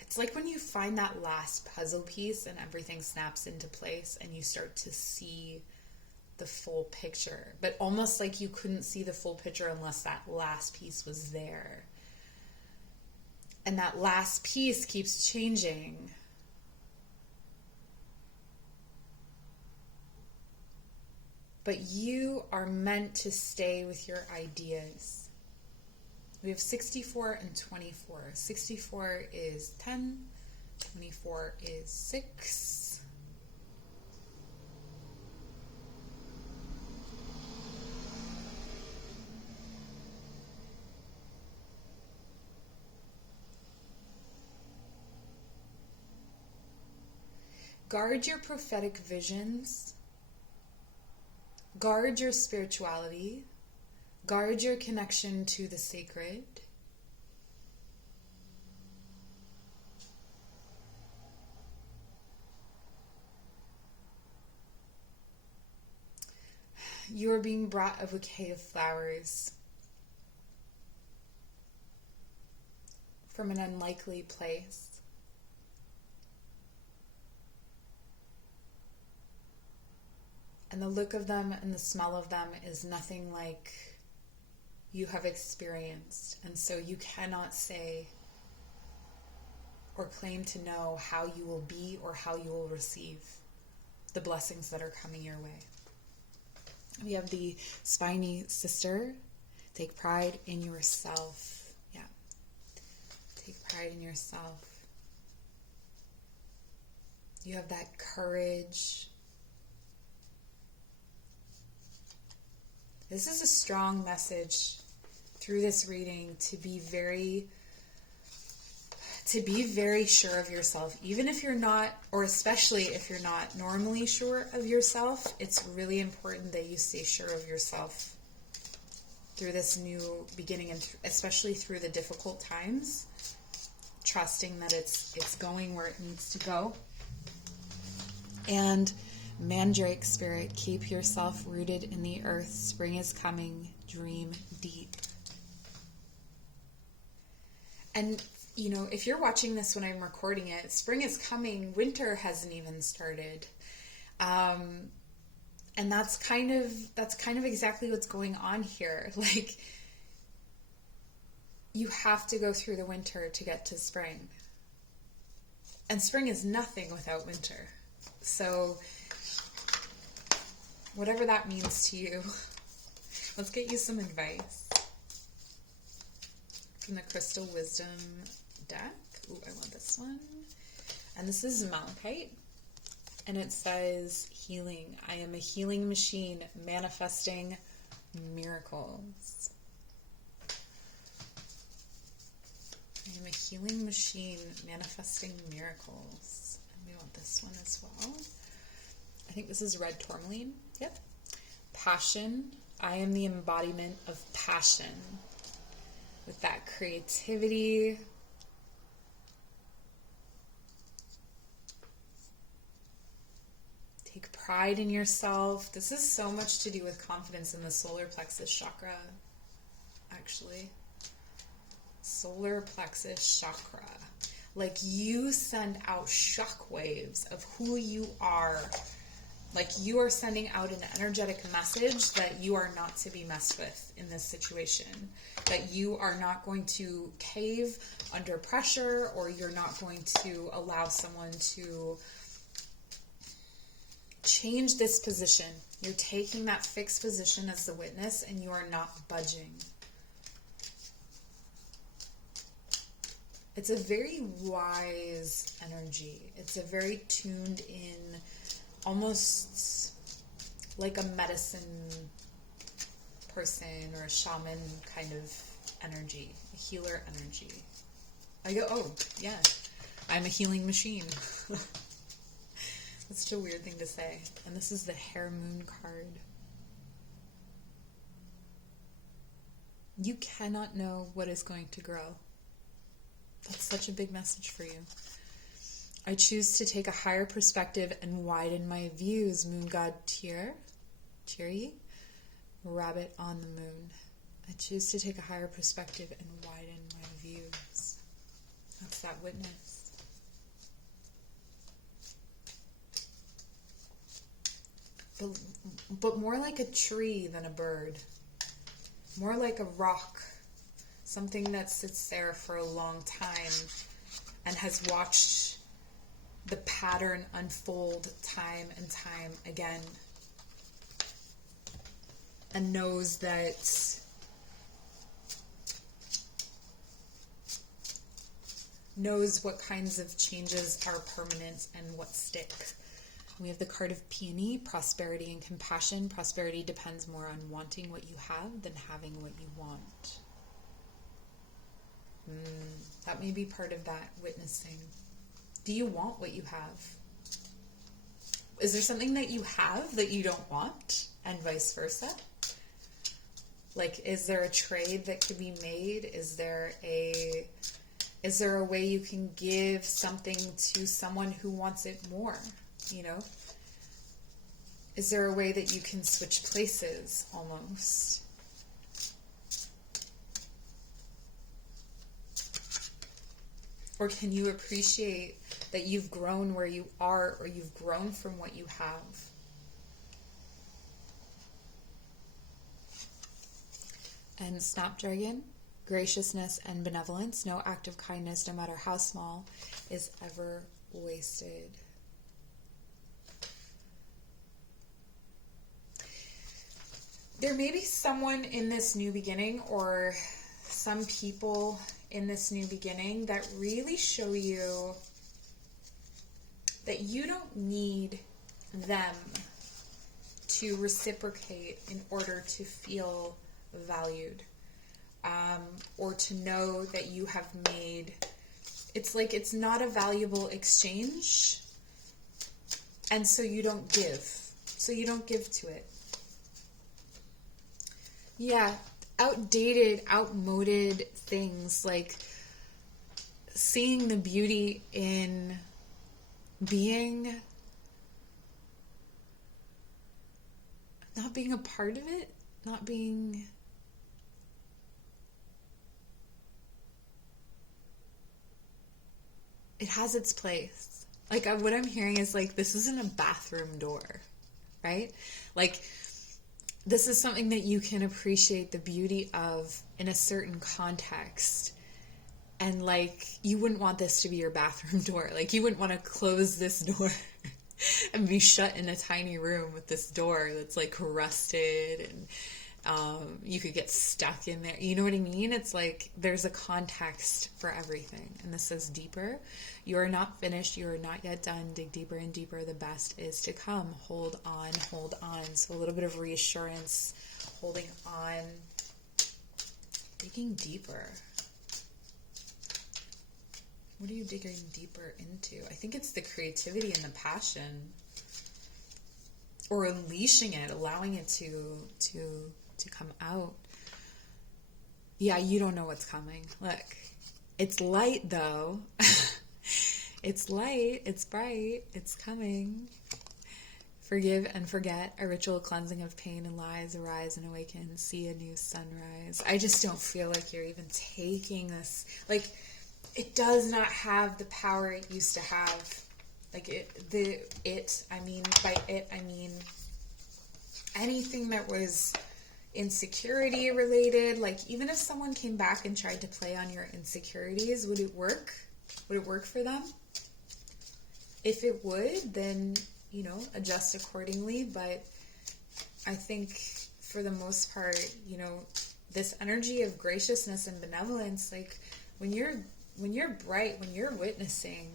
it's like when you find that last puzzle piece and everything snaps into place and you start to see the full picture, but almost like you couldn't see the full picture unless that last piece was there. And that last piece keeps changing. But you are meant to stay with your ideas. We have 64 and 24. 64 is 10, 24 is 6. Guard your prophetic visions. Guard your spirituality. Guard your connection to the sacred. you are being brought a bouquet of flowers from an unlikely place. And the look of them and the smell of them is nothing like you have experienced. And so you cannot say or claim to know how you will be or how you will receive the blessings that are coming your way. We have the spiny sister. Take pride in yourself. Yeah. Take pride in yourself. You have that courage. This is a strong message through this reading to be very sure of yourself. Even if you're not, or especially if you're not normally sure of yourself, it's really important that you stay sure of yourself through this new beginning, and especially through the difficult times, trusting that it's going where it needs to go. And Mandrake spirit, keep yourself rooted in the earth. Spring is coming. Dream deep. And, you know, if you're watching this when I'm recording it, spring is coming. Winter hasn't even started. And that's kind of exactly what's going on here. Like, you have to go through the winter to get to spring. And spring is nothing without winter. So whatever that means to you, let's get you some advice from the Crystal Wisdom deck. Ooh, I want this one. And this is Malachite. And it says, healing. I am a healing machine manifesting miracles. I am a healing machine manifesting miracles. And we want this one as well. I think this is red tourmaline. Yep. Passion. I am the embodiment of passion. With that creativity. Take pride in yourself. This is so much to do with confidence in the solar plexus chakra, actually. Solar plexus chakra. Like, you send out shockwaves of who you are. Like, you are sending out an energetic message that you are not to be messed with in this situation. That you are not going to cave under pressure, or you're not going to allow someone to change this position. You're taking that fixed position as the witness, and you are not budging. It's a very wise energy. It's a very tuned in, almost like a medicine person or a shaman kind of energy, a healer energy. I go, oh, yeah, I'm a healing machine. That's such a weird thing to say. And this is the Hare Moon card. You cannot know what is going to grow. That's such a big message for you. I choose to take a higher perspective and widen my views. Moon God Thierry, rabbit on the moon. I choose to take a higher perspective and widen my views. That's that witness. But more like a tree than a bird. More like a rock. Something that sits there for a long time and has watched the pattern unfold time and time again. And knows what kinds of changes are permanent and what stick. We have the card of Peony, prosperity and compassion. Prosperity depends more on wanting what you have than having what you want. That may be part of that witnessing. Do you want what you have? Is there something that you have that you don't want, and vice versa? Like, is there a trade that could be made? Is there a way you can give something to someone who wants it more? You know? Is there a way that you can switch places almost? Or can you appreciate that you've grown where you are, or you've grown from what you have? And Snapdragon, graciousness and benevolence, no act of kindness, no matter how small, is ever wasted. There may be someone in this new beginning, or some people in this new beginning, that really show you that you don't need them to reciprocate in order to feel valued, or to know that you have made, it's like it's not a valuable exchange, and so you don't give. So you don't give to it. Yeah, outdated, outmoded things, like seeing the beauty in being, not being a part of it, not being, it has its place. Like, what I'm hearing is like, this isn't a bathroom door, right? Like, this is something that you can appreciate the beauty of in a certain context. And like, you wouldn't want this to be your bathroom door. Like, you wouldn't want to close this door and be shut in a tiny room with this door that's like rusted, and you could get stuck in there. You know what I mean? It's like there's a context for everything. And this is deeper. You are not finished. You are not yet done. Dig deeper and deeper. The best is to come. Hold on, hold on. So a little bit of reassurance, holding on, digging deeper. What are you digging deeper into? I think it's the creativity and the passion, or unleashing it, allowing it to come out. Yeah, you don't know what's coming. Look, it's light though. It's light, it's bright, it's coming. Forgive and forget, a ritual cleansing of pain and lies, arise and awaken, see a new sunrise. I just don't feel like you're even taking this, like, it does not have the power it used to have. Like, I mean, by it, I mean anything that was insecurity related. Like, even if someone came back and tried to play on your insecurities, would it work? Would it work for them? If it would, then, you know, adjust accordingly. But I think for the most part, you know, this energy of graciousness and benevolence, like, when you're bright, when you're witnessing,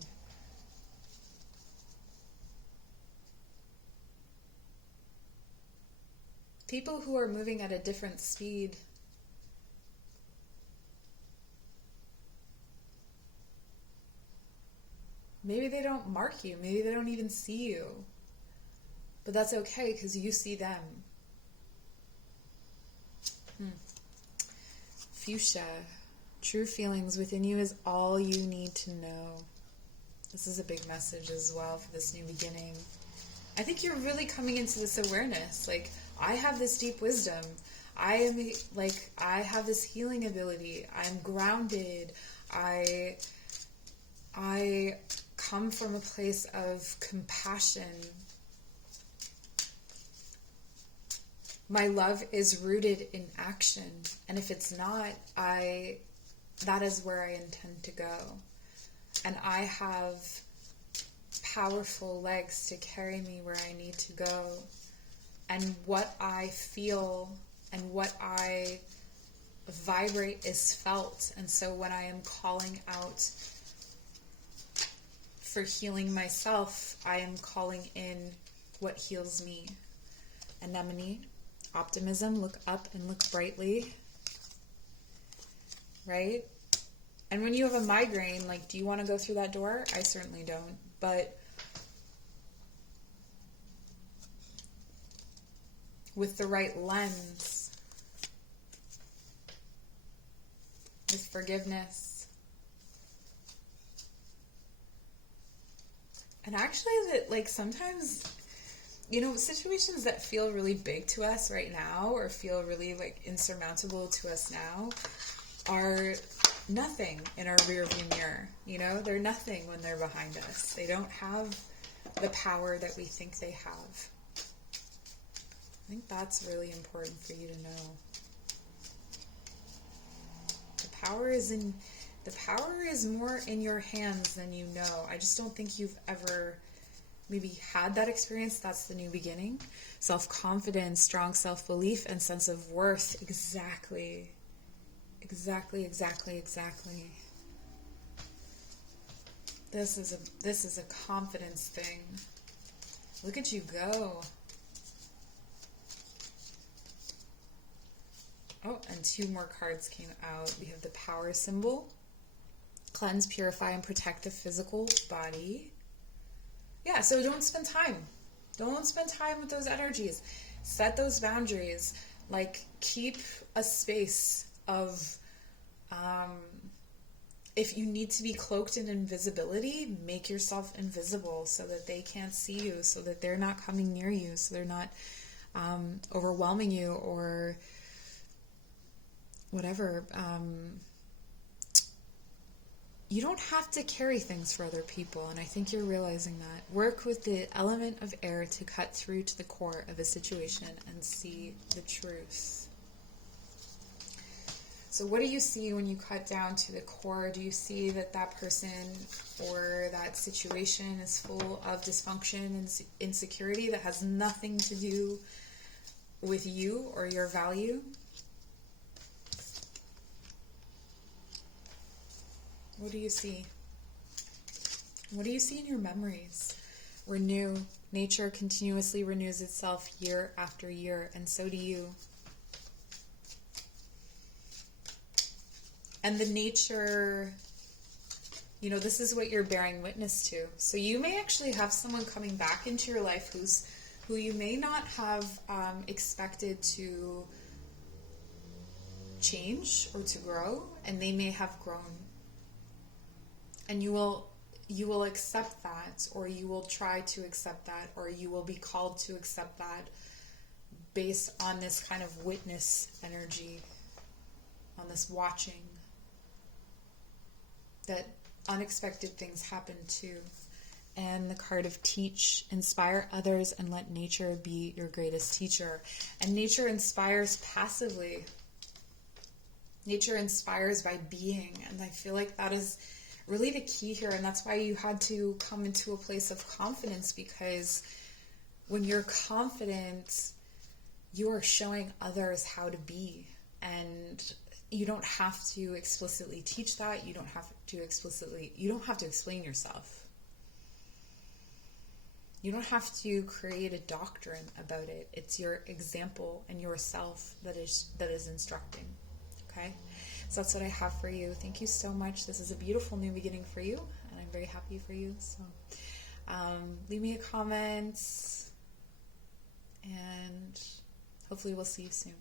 people who are moving at a different speed, maybe they don't mark you, maybe they don't even see you, but that's okay because you see them. Fuchsia, true feelings within you is all you need to know. This is a big message as well for this new beginning. I think you're really coming into this awareness. Like, I have this deep wisdom. I have this healing ability. I'm grounded. I come from a place of compassion. My love is rooted in action. And if it's not, that is where I intend to go. And I have powerful legs to carry me where I need to go. And what I feel and what I vibrate is felt. And so when I am calling out for healing myself, I am calling in what heals me. Anemone, optimism, look up and look brightly. Right? And when you have a migraine, like, do you want to go through that door? I certainly don't. But with the right lens, with forgiveness, and actually that, like, sometimes situations that feel really big to us right now or feel really like insurmountable to us now are nothing in our rearview mirror. They're nothing when they're behind us. They don't have the power that we think they have. I think that's really important for you to know. The power is more in your hands than you know. I just don't think you've ever maybe had that experience. That's the new beginning. Self-confidence, strong self-belief, and sense of worth. Exactly. This is a confidence thing. Look at you go. Oh, and 2 more cards came out. We have the power symbol. Cleanse, purify, and protect the physical body. Yeah, so don't spend time. Don't spend time with those energies. Set those boundaries. Like, keep a space of, if you need to be cloaked in invisibility, make yourself invisible so that they can't see you, so that they're not coming near you, so they're not overwhelming you or whatever. You don't have to carry things for other people, and I think you're realizing that. Work with the element of air to cut through to the core of a situation and see the truth. So what do you see when you cut down to the core? Do you see that person or that situation is full of dysfunction and insecurity that has nothing to do with you or your value? What do you see? What do you see in your memories? Renew. Nature continuously renews itself year after year, and so do you. And the nature, this is what you're bearing witness to. So you may actually have someone coming back into your life who you may not have expected to change or to grow, and they may have grown. And you will accept that, or you will try to accept that, or you will be called to accept that based on this kind of witness energy, on this watching, that unexpected things happen too. And the card of teach, inspire others and let nature be your greatest teacher. And nature inspires passively. Nature inspires by being, and I feel like that is really the key here, and that's why you had to come into a place of confidence, because when you're confident, you are showing others how to be, and you don't have to explicitly teach that. You don't have to explain yourself. You don't have to create a doctrine about it. It's your example and yourself that is instructing. Okay? So that's what I have for you. Thank you so much. This is a beautiful new beginning for you, and I'm very happy for you. So leave me a comment, and hopefully we'll see you soon.